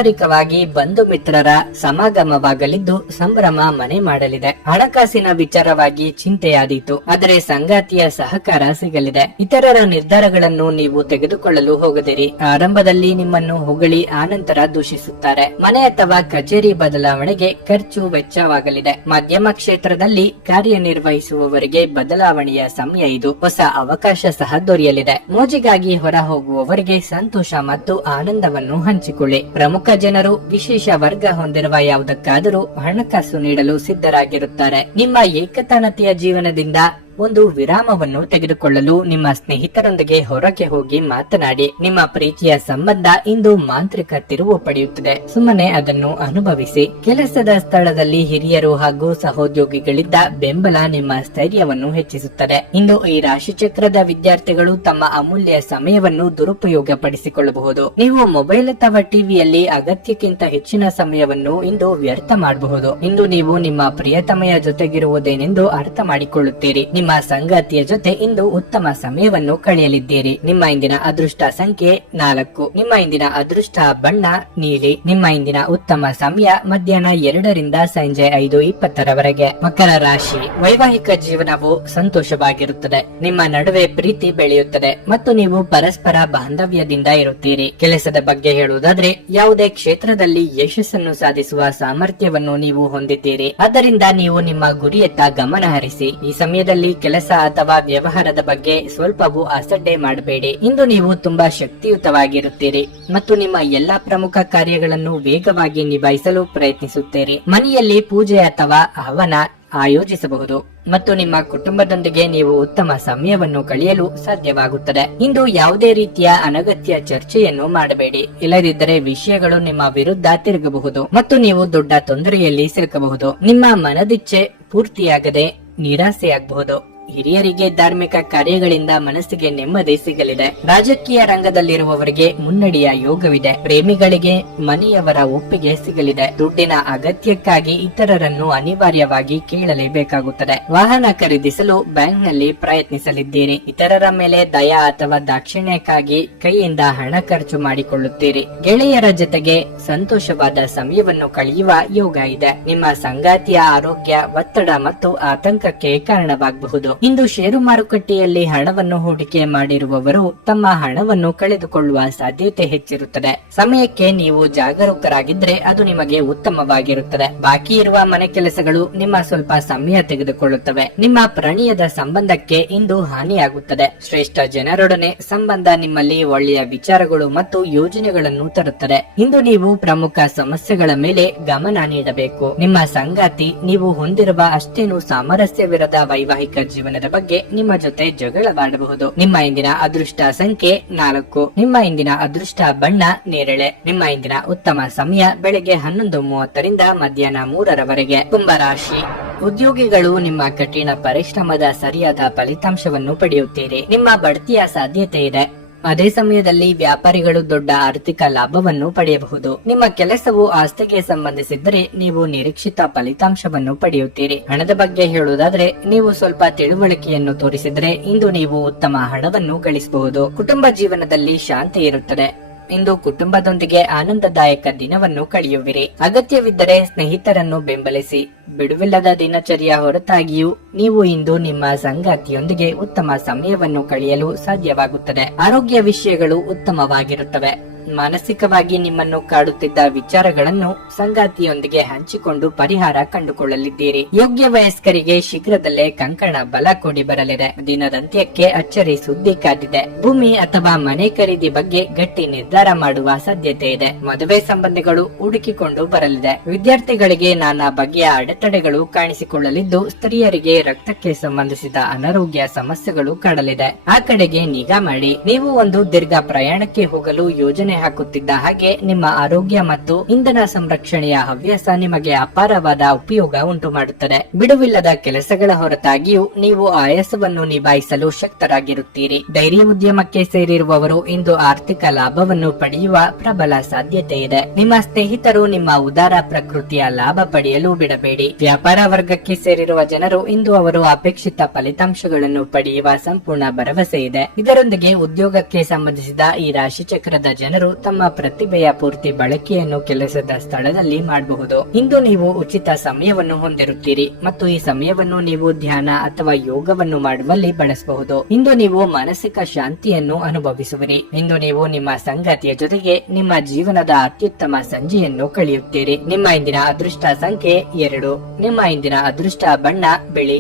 ವೈಚಾರಿಕವಾಗಿ ಬಂಧು ಮಿತ್ರರ ಸಮಾಗಮವಾಗಲಿದ್ದು ಸಂಭ್ರಮ ಮನೆ ಮಾಡಲಿದೆ. ಹಣಕಾಸಿನ ವಿಚಾರವಾಗಿ ಚಿಂತೆಯಾದೀತು, ಆದರೆ ಸಂಗಾತಿಯ ಸಹಕಾರ ಸಿಗಲಿದೆ. ಇತರರ ನಿರ್ಧಾರಗಳನ್ನು ನೀವು ತೆಗೆದುಕೊಳ್ಳಲು ಹೋಗದಿರಿ. ಆರಂಭದಲ್ಲಿ ನಿಮ್ಮನ್ನು ಹೊಗಳಿ ಆನಂತರ ದೂಷಿಸುತ್ತಾರೆ. ಮನೆ ಅಥವಾ ಕಚೇರಿ ಬದಲಾವಣೆಗೆ ಖರ್ಚು ವೆಚ್ಚವಾಗಲಿದೆ. ಮಧ್ಯಮ ಕ್ಷೇತ್ರದಲ್ಲಿ ಕಾರ್ಯನಿರ್ವಹಿಸುವವರಿಗೆ ಬದಲಾವಣೆಯ ಸಮಯ ಇದು. ಹೊಸ ಅವಕಾಶ ಸಹ ದೊರೆಯಲಿದೆ. ಮೋಜಿಗಾಗಿ ಹೊರ ಹೋಗುವವರಿಗೆ ಸಂತೋಷ ಮತ್ತು ಆನಂದವನ್ನು ಹಂಚಿಕೊಳ್ಳಿ. ಪ್ರಮುಖ ಜನರು ವಿಶೇಷ ವರ್ಗ ಹೊಂದಿರುವ ಯಾವುದಕ್ಕಾದರೂ ಹಣಕಾಸು ನೀಡಲು ಸಿದ್ಧರಾಗಿರುತ್ತಾರೆ. ನಿಮ್ಮ ಏಕತಾನತೆಯ ಜೀವನದಿಂದ ಒಂದು ವಿರಾಮವನ್ನು ತೆಗೆದುಕೊಳ್ಳಲು ನಿಮ್ಮ ಸ್ನೇಹಿತರೊಂದಿಗೆ ಹೊರಗೆ ಹೋಗಿ ಮಾತನಾಡಿ. ನಿಮ್ಮ ಪ್ರೀತಿಯ ಸಂಬಂಧ ಇಂದು ಮಾಂತ್ರಿಕ ತಿರುವು ಪಡೆಯುತ್ತದೆ. ಸುಮ್ಮನೆ ಅದನ್ನು ಅನುಭವಿಸಿ. ಕೆಲಸದ ಸ್ಥಳದಲ್ಲಿ ಹಿರಿಯರು ಹಾಗೂ ಸಹೋದ್ಯೋಗಿಗಳಿಂದ ಬೆಂಬಲ ನಿಮ್ಮ ಸ್ಥೈರ್ಯವನ್ನು ಹೆಚ್ಚಿಸುತ್ತದೆ. ಇಂದು ಈ ರಾಶಿಚಕ್ರದ ವಿದ್ಯಾರ್ಥಿಗಳು ತಮ್ಮ ಅಮೂಲ್ಯ ಸಮಯವನ್ನು ದುರುಪಯೋಗ ಪಡಿಸಿಕೊಳ್ಳಬಹುದು. ನೀವು ಮೊಬೈಲ್ ಅಥವಾ ಟಿವಿಯಲ್ಲಿ ಅಗತ್ಯಕ್ಕಿಂತ ಹೆಚ್ಚಿನ ಸಮಯವನ್ನು ಇಂದು ವ್ಯರ್ಥ ಮಾಡಬಹುದು. ಇಂದು ನೀವು ನಿಮ್ಮ ಪ್ರಿಯತಮೆಯ ಜೊತೆಗಿರುವುದೇನೆಂದು ಅರ್ಥ ಮಾಡಿಕೊಳ್ಳುತ್ತೀರಿ. ನಿಮ್ಮ ಸಂಗಾತಿಯ ಜೊತೆ ಇಂದು ಉತ್ತಮ ಸಮಯವನ್ನು ಕಳೆಯಲಿದ್ದೀರಿ. ನಿಮ್ಮ ಇಂದಿನ ಅದೃಷ್ಟ ಸಂಖ್ಯೆ 4. ನಿಮ್ಮ ಇಂದಿನ ಅದೃಷ್ಟ ಬಣ್ಣ ನೀಲಿ. ನಿಮ್ಮ ಇಂದಿನ ಉತ್ತಮ ಸಮಯ ಮಧ್ಯಾಹ್ನ 2ರಿಂದ ಸಂಜೆ 5:20ರವರೆಗೆ. ಮಕರ ರಾಶಿ. ವೈವಾಹಿಕ ಜೀವನವು ಸಂತೋಷವಾಗಿರುತ್ತದೆ. ನಿಮ್ಮ ನಡುವೆ ಪ್ರೀತಿ ಬೆಳೆಯುತ್ತದೆ ಮತ್ತು ನೀವು ಪರಸ್ಪರ ಬಾಂಧವ್ಯದಿಂದ ಇರುತ್ತೀರಿ. ಕೆಲಸದ ಬಗ್ಗೆ ಹೇಳುವುದಾದ್ರೆ ಯಾವುದೇ ಕ್ಷೇತ್ರದಲ್ಲಿ ಯಶಸ್ಸನ್ನು ಸಾಧಿಸುವ ಸಾಮರ್ಥ್ಯವನ್ನು ನೀವು ಹೊಂದಿದ್ದೀರಿ. ಆದ್ದರಿಂದ ನೀವು ನಿಮ್ಮ ಗುರಿಯತ್ತ ಗಮನ ಹರಿಸಿ. ಈ ಸಮಯದಲ್ಲಿ ಕೆಲಸ ಅಥವಾ ವ್ಯವಹಾರದ ಬಗ್ಗೆ ಸ್ವಲ್ಪವೂ ಅಸಡ್ಡೆ ಮಾಡಬೇಡಿ. ಇಂದು ನೀವು ತುಂಬಾ ಶಕ್ತಿಯುತವಾಗಿರುತ್ತೀರಿ ಮತ್ತು ನಿಮ್ಮ ಎಲ್ಲಾ ಪ್ರಮುಖ ಕಾರ್ಯಗಳನ್ನು ವೇಗವಾಗಿ ನಿಭಾಯಿಸಲು ಪ್ರಯತ್ನಿಸುತ್ತೀರಿ. ಮನೆಯಲ್ಲಿ ಪೂಜೆ ಅಥವಾ ಹವನ ಆಯೋಜಿಸಬಹುದು ಮತ್ತು ನಿಮ್ಮ ಕುಟುಂಬದೊಂದಿಗೆ ನೀವು ಉತ್ತಮ ಸಮಯವನ್ನು ಕಳೆಯಲು ಸಾಧ್ಯವಾಗುತ್ತದೆ. ಇಂದು ಯಾವುದೇ ರೀತಿಯ ಅನಗತ್ಯ ಚರ್ಚೆಯನ್ನು ಮಾಡಬೇಡಿ. ಇಲ್ಲದಿದ್ದರೆ ವಿಷಯಗಳು ನಿಮ್ಮ ವಿರುದ್ಧ ತಿರುಗಬಹುದು ಮತ್ತು ನೀವು ದೊಡ್ಡ ತೊಂದರೆಯಲ್ಲಿ ಸಿಲುಕಬಹುದು. ನಿಮ್ಮ ಮನದಿಚ್ಛೆ ಪೂರ್ತಿಯಾಗದೆ ನಿರಾಸೆಯಾಗಬಹುದು. ಹಿರಿಯರಿಗೆ ಧಾರ್ಮಿಕ ಕಾರ್ಯಗಳಿಂದ ಮನಸ್ಸಿಗೆ ನೆಮ್ಮದಿ ಸಿಗಲಿದೆ. ರಾಜಕೀಯ ರಂಗದಲ್ಲಿರುವವರಿಗೆ ಮುನ್ನಡೆಯ ಯೋಗವಿದೆ. ಪ್ರೇಮಿಗಳಿಗೆ ಮನೆಯವರ ಒಪ್ಪಿಗೆ ಸಿಗಲಿದೆ. ದುಡ್ಡಿನ ಅಗತ್ಯಕ್ಕಾಗಿ ಇತರರನ್ನು ಅನಿವಾರ್ಯವಾಗಿ ಕೇಳಲೇಬೇಕಾಗುತ್ತದೆ. ವಾಹನ ಖರೀದಿಸಲು ಬ್ಯಾಂಕ್ನಲ್ಲಿ ಪ್ರಯತ್ನಿಸಲಿದ್ದೀರಿ. ಇತರರ ಮೇಲೆ ದಯಾ ಅಥವಾ ದಾಕ್ಷಿಣ್ಯಕ್ಕಾಗಿ ಕೈಯಿಂದ ಹಣ ಖರ್ಚು ಮಾಡಿಕೊಳ್ಳುತ್ತೀರಿ. ಗೆಳೆಯರ ಜೊತೆಗೆ ಸಂತೋಷವಾದ ಸಮಯವನ್ನು ಕಳೆಯುವ ಯೋಗ ಇದೆ. ನಿಮ್ಮ ಸಂಗಾತಿಯ ಆರೋಗ್ಯ ಒತ್ತಡ ಮತ್ತು ಆತಂಕಕ್ಕೆ ಕಾರಣವಾಗಬಹುದು. ಇಂದು ಷೇರು ಮಾರುಕಟ್ಟೆಯಲ್ಲಿ ಹಣವನ್ನು ಹೂಡಿಕೆ ಮಾಡಿರುವವರು ತಮ್ಮ ಹಣವನ್ನು ಕಳೆದುಕೊಳ್ಳುವ ಸಾಧ್ಯತೆ ಹೆಚ್ಚಿರುತ್ತದೆ. ಸಮಯಕ್ಕೆ ನೀವು ಜಾಗರೂಕರಾಗಿದ್ರೆ ಅದು ನಿಮಗೆ ಉತ್ತಮವಾಗಿರುತ್ತದೆ. ಬಾಕಿ ಇರುವ ಮನೆ ಕೆಲಸಗಳು ನಿಮ್ಮ ಸ್ವಲ್ಪ ಸಮಯ ತೆಗೆದುಕೊಳ್ಳುತ್ತವೆ. ನಿಮ್ಮ ಪ್ರಣಯದ ಸಂಬಂಧಕ್ಕೆ ಇಂದು ಹಾನಿಯಾಗುತ್ತದೆ. ಶ್ರೇಷ್ಠ ಜನರೊಡನೆ ಸಂಬಂಧ ನಿಮ್ಮಲ್ಲಿ ಒಳ್ಳೆಯ ವಿಚಾರಗಳು ಮತ್ತು ಯೋಜನೆಗಳನ್ನು ತರುತ್ತದೆ. ಇಂದು ನೀವು ಪ್ರಮುಖ ಸಮಸ್ಯೆಗಳ ಮೇಲೆ ಗಮನ ನೀಡಬೇಕು. ನಿಮ್ಮ ಸಂಗಾತಿ ನೀವು ಹೊಂದಿರುವ ಅಷ್ಟೇನು ಸಾಮರಸ್ಯವಿರದ ವೈವಾಹಿಕ ಜೀವನದ ಬಗ್ಗೆ ನಿಮ್ಮ ಜೊತೆ ಜಗಳವಾಡಬಹುದು. ನಿಮ್ಮ ಇಂದಿನ ಅದೃಷ್ಟ ಸಂಖ್ಯೆ 4. ನಿಮ್ಮ ಇಂದಿನ ಅದೃಷ್ಟ ಬಣ್ಣ ನೇರಳೆ. ನಿಮ್ಮ ಇಂದಿನ ಉತ್ತಮ ಸಮಯ ಬೆಳಗ್ಗೆ 11:30ರಿಂದ ಮಧ್ಯಾಹ್ನ 3ರವರೆಗೆ. ಕುಂಭರಾಶಿ. ಉದ್ಯೋಗಿಗಳು ನಿಮ್ಮ ಕಠಿಣ ಪರಿಶ್ರಮದ ಸರಿಯಾದ ಫಲಿತಾಂಶವನ್ನು ಪಡೆಯುತ್ತೀರಿ. ನಿಮ್ಮ ಬಡ್ತಿಯ ಸಾಧ್ಯತೆ ಇದೆ. ಅದೇ ಸಮಯದಲ್ಲಿ ವ್ಯಾಪಾರಿಗಳು ದೊಡ್ಡ ಆರ್ಥಿಕ ಲಾಭವನ್ನು ಪಡೆಯಬಹುದು. ನಿಮ್ಮ ಕೆಲಸವು ಆಸ್ತಿಗೆ ಸಂಬಂಧಿಸಿದ್ದರೆ ನೀವು ನಿರೀಕ್ಷಿತ ಫಲಿತಾಂಶವನ್ನು ಪಡೆಯುತ್ತೀರಿ. ಹಣದ ಬಗ್ಗೆ ಹೇಳುವುದಾದ್ರೆ ನೀವು ಸ್ವಲ್ಪ ತಿಳುವಳಿಕೆಯನ್ನು ತೋರಿಸಿದ್ರೆ ಇಂದು ನೀವು ಉತ್ತಮ ಹಣವನ್ನು ಗಳಿಸಬಹುದು. ಕುಟುಂಬ ಜೀವನದಲ್ಲಿ ಶಾಂತಿ ಇರುತ್ತದೆ. ಇಂದು ಕುಟುಂಬದೊಂದಿಗೆ ಆನಂದದಾಯಕ ದಿನವನ್ನು ಕಳೆಯುವಿರಿ. ಅಗತ್ಯವಿದ್ದರೆ ಸ್ನೇಹಿತರನ್ನು ಬೆಂಬಲಿಸಿ. ಬಿಡುವಿಲ್ಲದ ದಿನಚರಿಯ ಹೊರತಾಗಿಯೂ ನೀವು ಇಂದು ನಿಮ್ಮ ಸಂಗಾತಿಯೊಂದಿಗೆ ಉತ್ತಮ ಸಮಯವನ್ನು ಕಳೆಯಲು ಸಾಧ್ಯವಾಗುತ್ತದೆ. ಆರೋಗ್ಯ ವಿಷಯಗಳು ಉತ್ತಮವಾಗಿರುತ್ತವೆ. ಮಾನಸಿಕವಾಗಿ ನಿಮ್ಮನ್ನು ಕಾಡುತ್ತಿದ್ದ ವಿಚಾರಗಳನ್ನು ಸಂಗಾತಿಯೊಂದಿಗೆ ಹಂಚಿಕೊಂಡು ಪರಿಹಾರ ಕಂಡುಕೊಳ್ಳಲಿದ್ದೀರಿ. ಯೋಗ್ಯ ವಯಸ್ಕರಿಗೆ ಶೀಘ್ರದಲ್ಲೇ ಕಂಕಣ ಬಲ ಕೂಡಿ ಬರಲಿದೆ. ದಿನದಂತ್ಯಕ್ಕೆ ಅಚ್ಚರಿ ಸುದ್ದಿ ಕಾದಿದೆ. ಭೂಮಿ ಅಥವಾ ಮನೆ ಖರೀದಿ ಬಗ್ಗೆ ಗಟ್ಟಿ ನಿರ್ಧಾರ ಮಾಡುವ ಸಾಧ್ಯತೆ ಇದೆ. ಮದುವೆ ಸಂಬಂಧಗಳು ಹುಡುಕಿಕೊಂಡು ಬರಲಿದೆ. ವಿದ್ಯಾರ್ಥಿಗಳಿಗೆ ನಾನಾ ಬಗೆಯ ಅಡೆತಡೆಗಳು ಕಾಣಿಸಿಕೊಳ್ಳಲಿದ್ದು ಸ್ತ್ರೀಯರಿಗೆ ರಕ್ತಕ್ಕೆ ಸಂಬಂಧಿಸಿದ ಅನಾರೋಗ್ಯ ಸಮಸ್ಯೆಗಳು ಕಾಡಲಿದೆ. ಆ ಕಡೆಗೆ ನಿಗಾ ಮಾಡಿ. ನೀವು ಒಂದು ದೀರ್ಘ ಪ್ರಯಾಣಕ್ಕೆ ಹೋಗಲು ಯೋಜನೆ ಹಾಕುತ್ತಿದ್ದ ಹಾಗೆ ನಿಮ್ಮ ಆರೋಗ್ಯ ಮತ್ತು ಇಂಧನ ಸಂರಕ್ಷಣೆಯ ಹವ್ಯಾಸ ನಿಮಗೆ ಅಪಾರವಾದ ಉಪಯೋಗ ಉಂಟು ಮಾಡುತ್ತದೆ. ಬಿಡುವಿಲ್ಲದ ಕೆಲಸಗಳ ಹೊರತಾಗಿಯೂ ನೀವು ಆಯಾಸವನ್ನು ನಿಭಾಯಿಸಲು ಶಕ್ತರಾಗಿರುತ್ತೀರಿ. ಡೈರಿ ಉದ್ಯಮಕ್ಕೆ ಸೇರಿರುವವರು ಇಂದು ಆರ್ಥಿಕ ಲಾಭವನ್ನು ಪಡೆಯುವ ಪ್ರಬಲ ಸಾಧ್ಯತೆ ಇದೆ. ನಿಮ್ಮ ಸ್ನೇಹಿತರು ನಿಮ್ಮ ಉದಾರ ಪ್ರಕೃತಿಯ ಲಾಭ ಪಡೆಯಲು ಬಿಡಬೇಡಿ. ವ್ಯಾಪಾರ ವರ್ಗಕ್ಕೆ ಸೇರಿರುವ ಜನರು ಇಂದು ಅವರು ಅಪೇಕ್ಷಿತ ಫಲಿತಾಂಶಗಳನ್ನು ಪಡೆಯುವ ಸಂಪೂರ್ಣ ಭರವಸೆ ಇದೆ. ಇದರೊಂದಿಗೆ ಉದ್ಯೋಗಕ್ಕೆ ಸಂಬಂಧಿಸಿದ ಈ ರಾಶಿಚಕ್ರದ ಜನರು ಜನರು ತಮ್ಮ ಪ್ರತಿಭೆಯ ಪೂರ್ತಿ ಬಳಕೆಯನ್ನು ಕೆಲಸದ ಸ್ಥಳದಲ್ಲಿ ಮಾಡಬಹುದು. ಇಂದು ನೀವು ಉಚಿತ ಸಮಯವನ್ನು ಹೊಂದಿರುತ್ತೀರಿ ಮತ್ತು ಈ ಸಮಯವನ್ನು ನೀವು ಧ್ಯಾನ ಅಥವಾ ಯೋಗವನ್ನು ಮಾಡುವಲ್ಲಿ ಬಳಸಬಹುದು. ಇಂದು ನೀವು ಮಾನಸಿಕ ಶಾಂತಿಯನ್ನು ಅನುಭವಿಸುವಿರಿ. ಇಂದು ನೀವು ನಿಮ್ಮ ಸಂಗಾತಿಯ ಜೊತೆಗೆ ನಿಮ್ಮ ಜೀವನದ ಅತ್ಯುತ್ತಮ ಸಂಜೆಯನ್ನು ಕಳೆಯುತ್ತೀರಿ. ನಿಮ್ಮ ಇಂದಿನ ಅದೃಷ್ಟ ಸಂಖ್ಯೆ 2. ನಿಮ್ಮ ಇಂದಿನ ಅದೃಷ್ಟ ಬಣ್ಣ ಬಿಳಿ.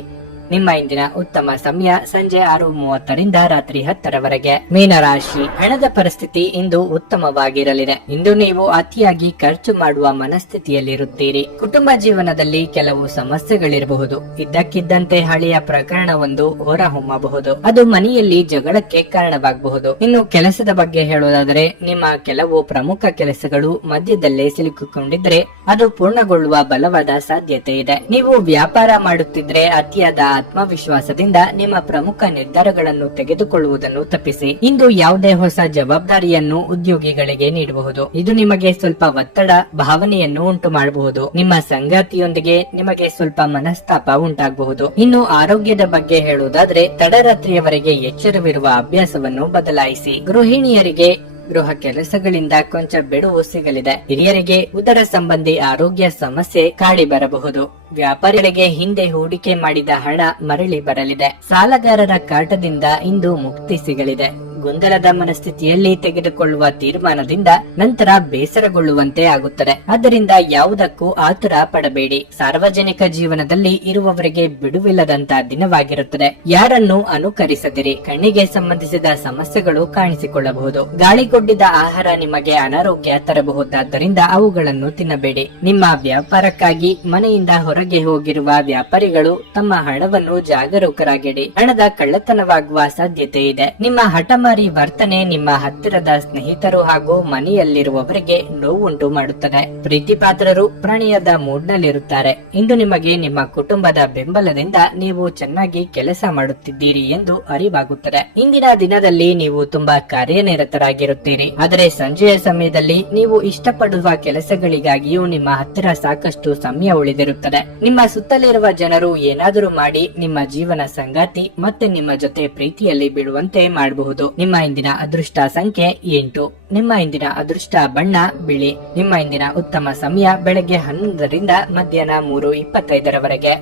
ನಿಮ್ಮ ಇಂದಿನ ಉತ್ತಮ ಸಮಯ ಸಂಜೆ 6:30ರಿಂದ ರಾತ್ರಿ 10ರವರೆಗೆ. ಮೀನರಾಶಿ, ಹಣದ ಪರಿಸ್ಥಿತಿ ಇಂದು ಉತ್ತಮವಾಗಿರಲಿದೆ. ಇಂದು ನೀವು ಅತಿಯಾಗಿ ಖರ್ಚು ಮಾಡುವ ಮನಸ್ಥಿತಿಯಲ್ಲಿರುತ್ತೀರಿ. ಕುಟುಂಬ ಜೀವನದಲ್ಲಿ ಕೆಲವು ಸಮಸ್ಯೆಗಳಿರಬಹುದು. ಇದ್ದಕ್ಕಿದ್ದಂತೆ ಹಳೆಯ ಪ್ರಕರಣವೊಂದು ಹೊರಹೊಮ್ಮಬಹುದು. ಅದು ಮನೆಯಲ್ಲಿ ಜಗಳಕ್ಕೆ ಕಾರಣವಾಗಬಹುದು. ಇನ್ನು ಕೆಲಸದ ಬಗ್ಗೆ ಹೇಳೋದಾದರೆ, ನಿಮ್ಮ ಕೆಲವು ಪ್ರಮುಖ ಕೆಲಸಗಳು ಮಧ್ಯದಲ್ಲೇ ಸಿಲುಕಿಕೊಂಡಿದ್ರೆ ಅದು ಪೂರ್ಣಗೊಳ್ಳುವ ಬಲವಾದ ಸಾಧ್ಯತೆ ಇದೆ. ನೀವು ವ್ಯಾಪಾರ ಮಾಡುತ್ತಿದ್ರೆ ಅತಿಯಾದ ಆತ್ಮವಿಶ್ವಾಸದಿಂದ ನಿಮ್ಮ ಪ್ರಮುಖ ನಿರ್ಧಾರಗಳನ್ನು ತೆಗೆದುಕೊಳ್ಳುವುದನ್ನು ತಪ್ಪಿಸಿ. ಇಂದು ಯಾವುದೇ ಹೊಸ ಜವಾಬ್ದಾರಿಯನ್ನು ಉದ್ಯೋಗಿಗಳಿಗೆ ನೀಡಬಹುದು. ಇದು ನಿಮಗೆ ಸ್ವಲ್ಪ ಒತ್ತಡ ಭಾವನೆಯನ್ನು ಉಂಟು ಮಾಡಬಹುದು. ನಿಮ್ಮ ಸಂಗಾತಿಯೊಂದಿಗೆ ನಿಮಗೆ ಸ್ವಲ್ಪ ಮನಸ್ತಾಪ ಉಂಟಾಗಬಹುದು. ಇನ್ನು ಆರೋಗ್ಯದ ಬಗ್ಗೆ ಹೇಳುವುದಾದ್ರೆ, ತಡರಾತ್ರಿಯವರೆಗೆ ಎಚ್ಚರವಿರುವ ಅಭ್ಯಾಸವನ್ನು ಬದಲಾಯಿಸಿ. ಗೃಹಿಣಿಯರಿಗೆ ಗೃಹ ಕೆಲಸಗಳಿಂದ ಕೊಂಚ ಬಿಡುವು ಸಿಗಲಿದೆ. ಹಿರಿಯರಿಗೆ ಉದರ ಸಂಬಂಧಿ ಆರೋಗ್ಯ ಸಮಸ್ಯೆ ಕಾಡಿ ಬರಬಹುದು. ವ್ಯಾಪಾರಿಗಳಿಗೆ ಹಿಂದೆ ಹೂಡಿಕೆ ಮಾಡಿದ ಹಣ ಮರಳಿ ಬರಲಿದೆ. ಸಾಲಗಾರರ ಕಾಟದಿಂದ ಇಂದು ಮುಕ್ತಿ ಸಿಗಲಿದೆ. ಗೊಂದಲದ ಮನಸ್ಥಿತಿಯಲ್ಲಿ ತೆಗೆದುಕೊಳ್ಳುವ ತೀರ್ಮಾನದಿಂದ ನಂತರ ಬೇಸರಗೊಳ್ಳುವಂತೆ ಆಗುತ್ತದೆ. ಆದ್ದರಿಂದ ಯಾವುದಕ್ಕೂ ಆತುರ ಪಡಬೇಡಿ. ಸಾರ್ವಜನಿಕ ಜೀವನದಲ್ಲಿ ಇರುವವರಿಗೆ ಬಿಡುವಿಲ್ಲದಂತ ದಿನವಾಗಿರುತ್ತದೆ. ಯಾರನ್ನು ಅನುಕರಿಸದಿರಿ. ಕಣ್ಣಿಗೆ ಸಂಬಂಧಿಸಿದ ಸಮಸ್ಯೆಗಳು ಕಾಣಿಸಿಕೊಳ್ಳಬಹುದು. ಗಾಳಿಗೊಡ್ಡಿದ ಆಹಾರ ನಿಮಗೆ ಅನಾರೋಗ್ಯ ತರಬಹುದಾದ್ದರಿಂದ ಅವುಗಳನ್ನು ತಿನ್ನಬೇಡಿ. ನಿಮ್ಮ ವ್ಯಾಪಾರಕ್ಕಾಗಿ ಮನೆಯಿಂದ ಹೊರಗೆ ಹೋಗಿರುವ ವ್ಯಾಪಾರಿಗಳು ತಮ್ಮ ಹಣವನ್ನು ಜಾಗರೂಕರಾಗಿಡಿ. ಹಣದ ಕಳ್ಳತನವಾಗುವ ಸಾಧ್ಯತೆ ಇದೆ. ನಿಮ್ಮ ಹಠಮಾರಿ ವರ್ತನೆ ನಿಮ್ಮ ಹತ್ತಿರದ ಸ್ನೇಹಿತರು ಹಾಗೂ ಮನೆಯಲ್ಲಿರುವವರಿಗೆ ನೋವುಂಟು ಮಾಡುತ್ತದೆ. ಪ್ರೀತಿ ಪಾತ್ರರು ಪ್ರಣಯದ ಮೂಡ್ನಲ್ಲಿರುತ್ತಾರೆ. ಇಂದು ನಿಮಗೆ ನಿಮ್ಮ ಕುಟುಂಬದ ಬೆಂಬಲದಿಂದ ನೀವು ಚೆನ್ನಾಗಿ ಕೆಲಸ ಮಾಡುತ್ತಿದ್ದೀರಿ ಎಂದು ಅರಿವಾಗುತ್ತದೆ. ಇಂದಿನ ದಿನದಲ್ಲಿ ನೀವು ತುಂಬಾ ಕಾರ್ಯನಿರತರಾಗಿರುತ್ತೀರಿ. ಆದರೆ ಸಂಜೆಯ ಸಮಯದಲ್ಲಿ ನೀವು ಇಷ್ಟಪಡುವ ಕೆಲಸಗಳಿಗಾಗಿಯೂ ನಿಮ್ಮ ಹತ್ತಿರ ಸಾಕಷ್ಟು ಸಮಯ ಉಳಿದಿರುತ್ತದೆ. ನಿಮ್ಮ ಸುತ್ತಲಿರುವ ಜನರು ಏನಾದರೂ ಮಾಡಿ ನಿಮ್ಮ ಜೀವನ ಸಂಗಾತಿ ಮತ್ತೆ ನಿಮ್ಮ ಜೊತೆ ಪ್ರೀತಿಯಲ್ಲಿ ಬೀಳುವಂತೆ ಮಾಡಬಹುದು. ನಿಮ್ಮ ಇಂದಿನ ಅದೃಷ್ಟ ಸಂಖ್ಯೆ 8. ನಿಮ್ಮ ಇಂದಿನ ಅದೃಷ್ಟ ಬಣ್ಣ ಬಿಳಿ. ನಿಮ್ಮ ಇಂದಿನ ಉತ್ತಮ ಸಮಯ ಬೆಳಗ್ಗೆ 11ರಿಂದ ಮಧ್ಯಾಹ್ನ 3:25ರವರೆಗೆ.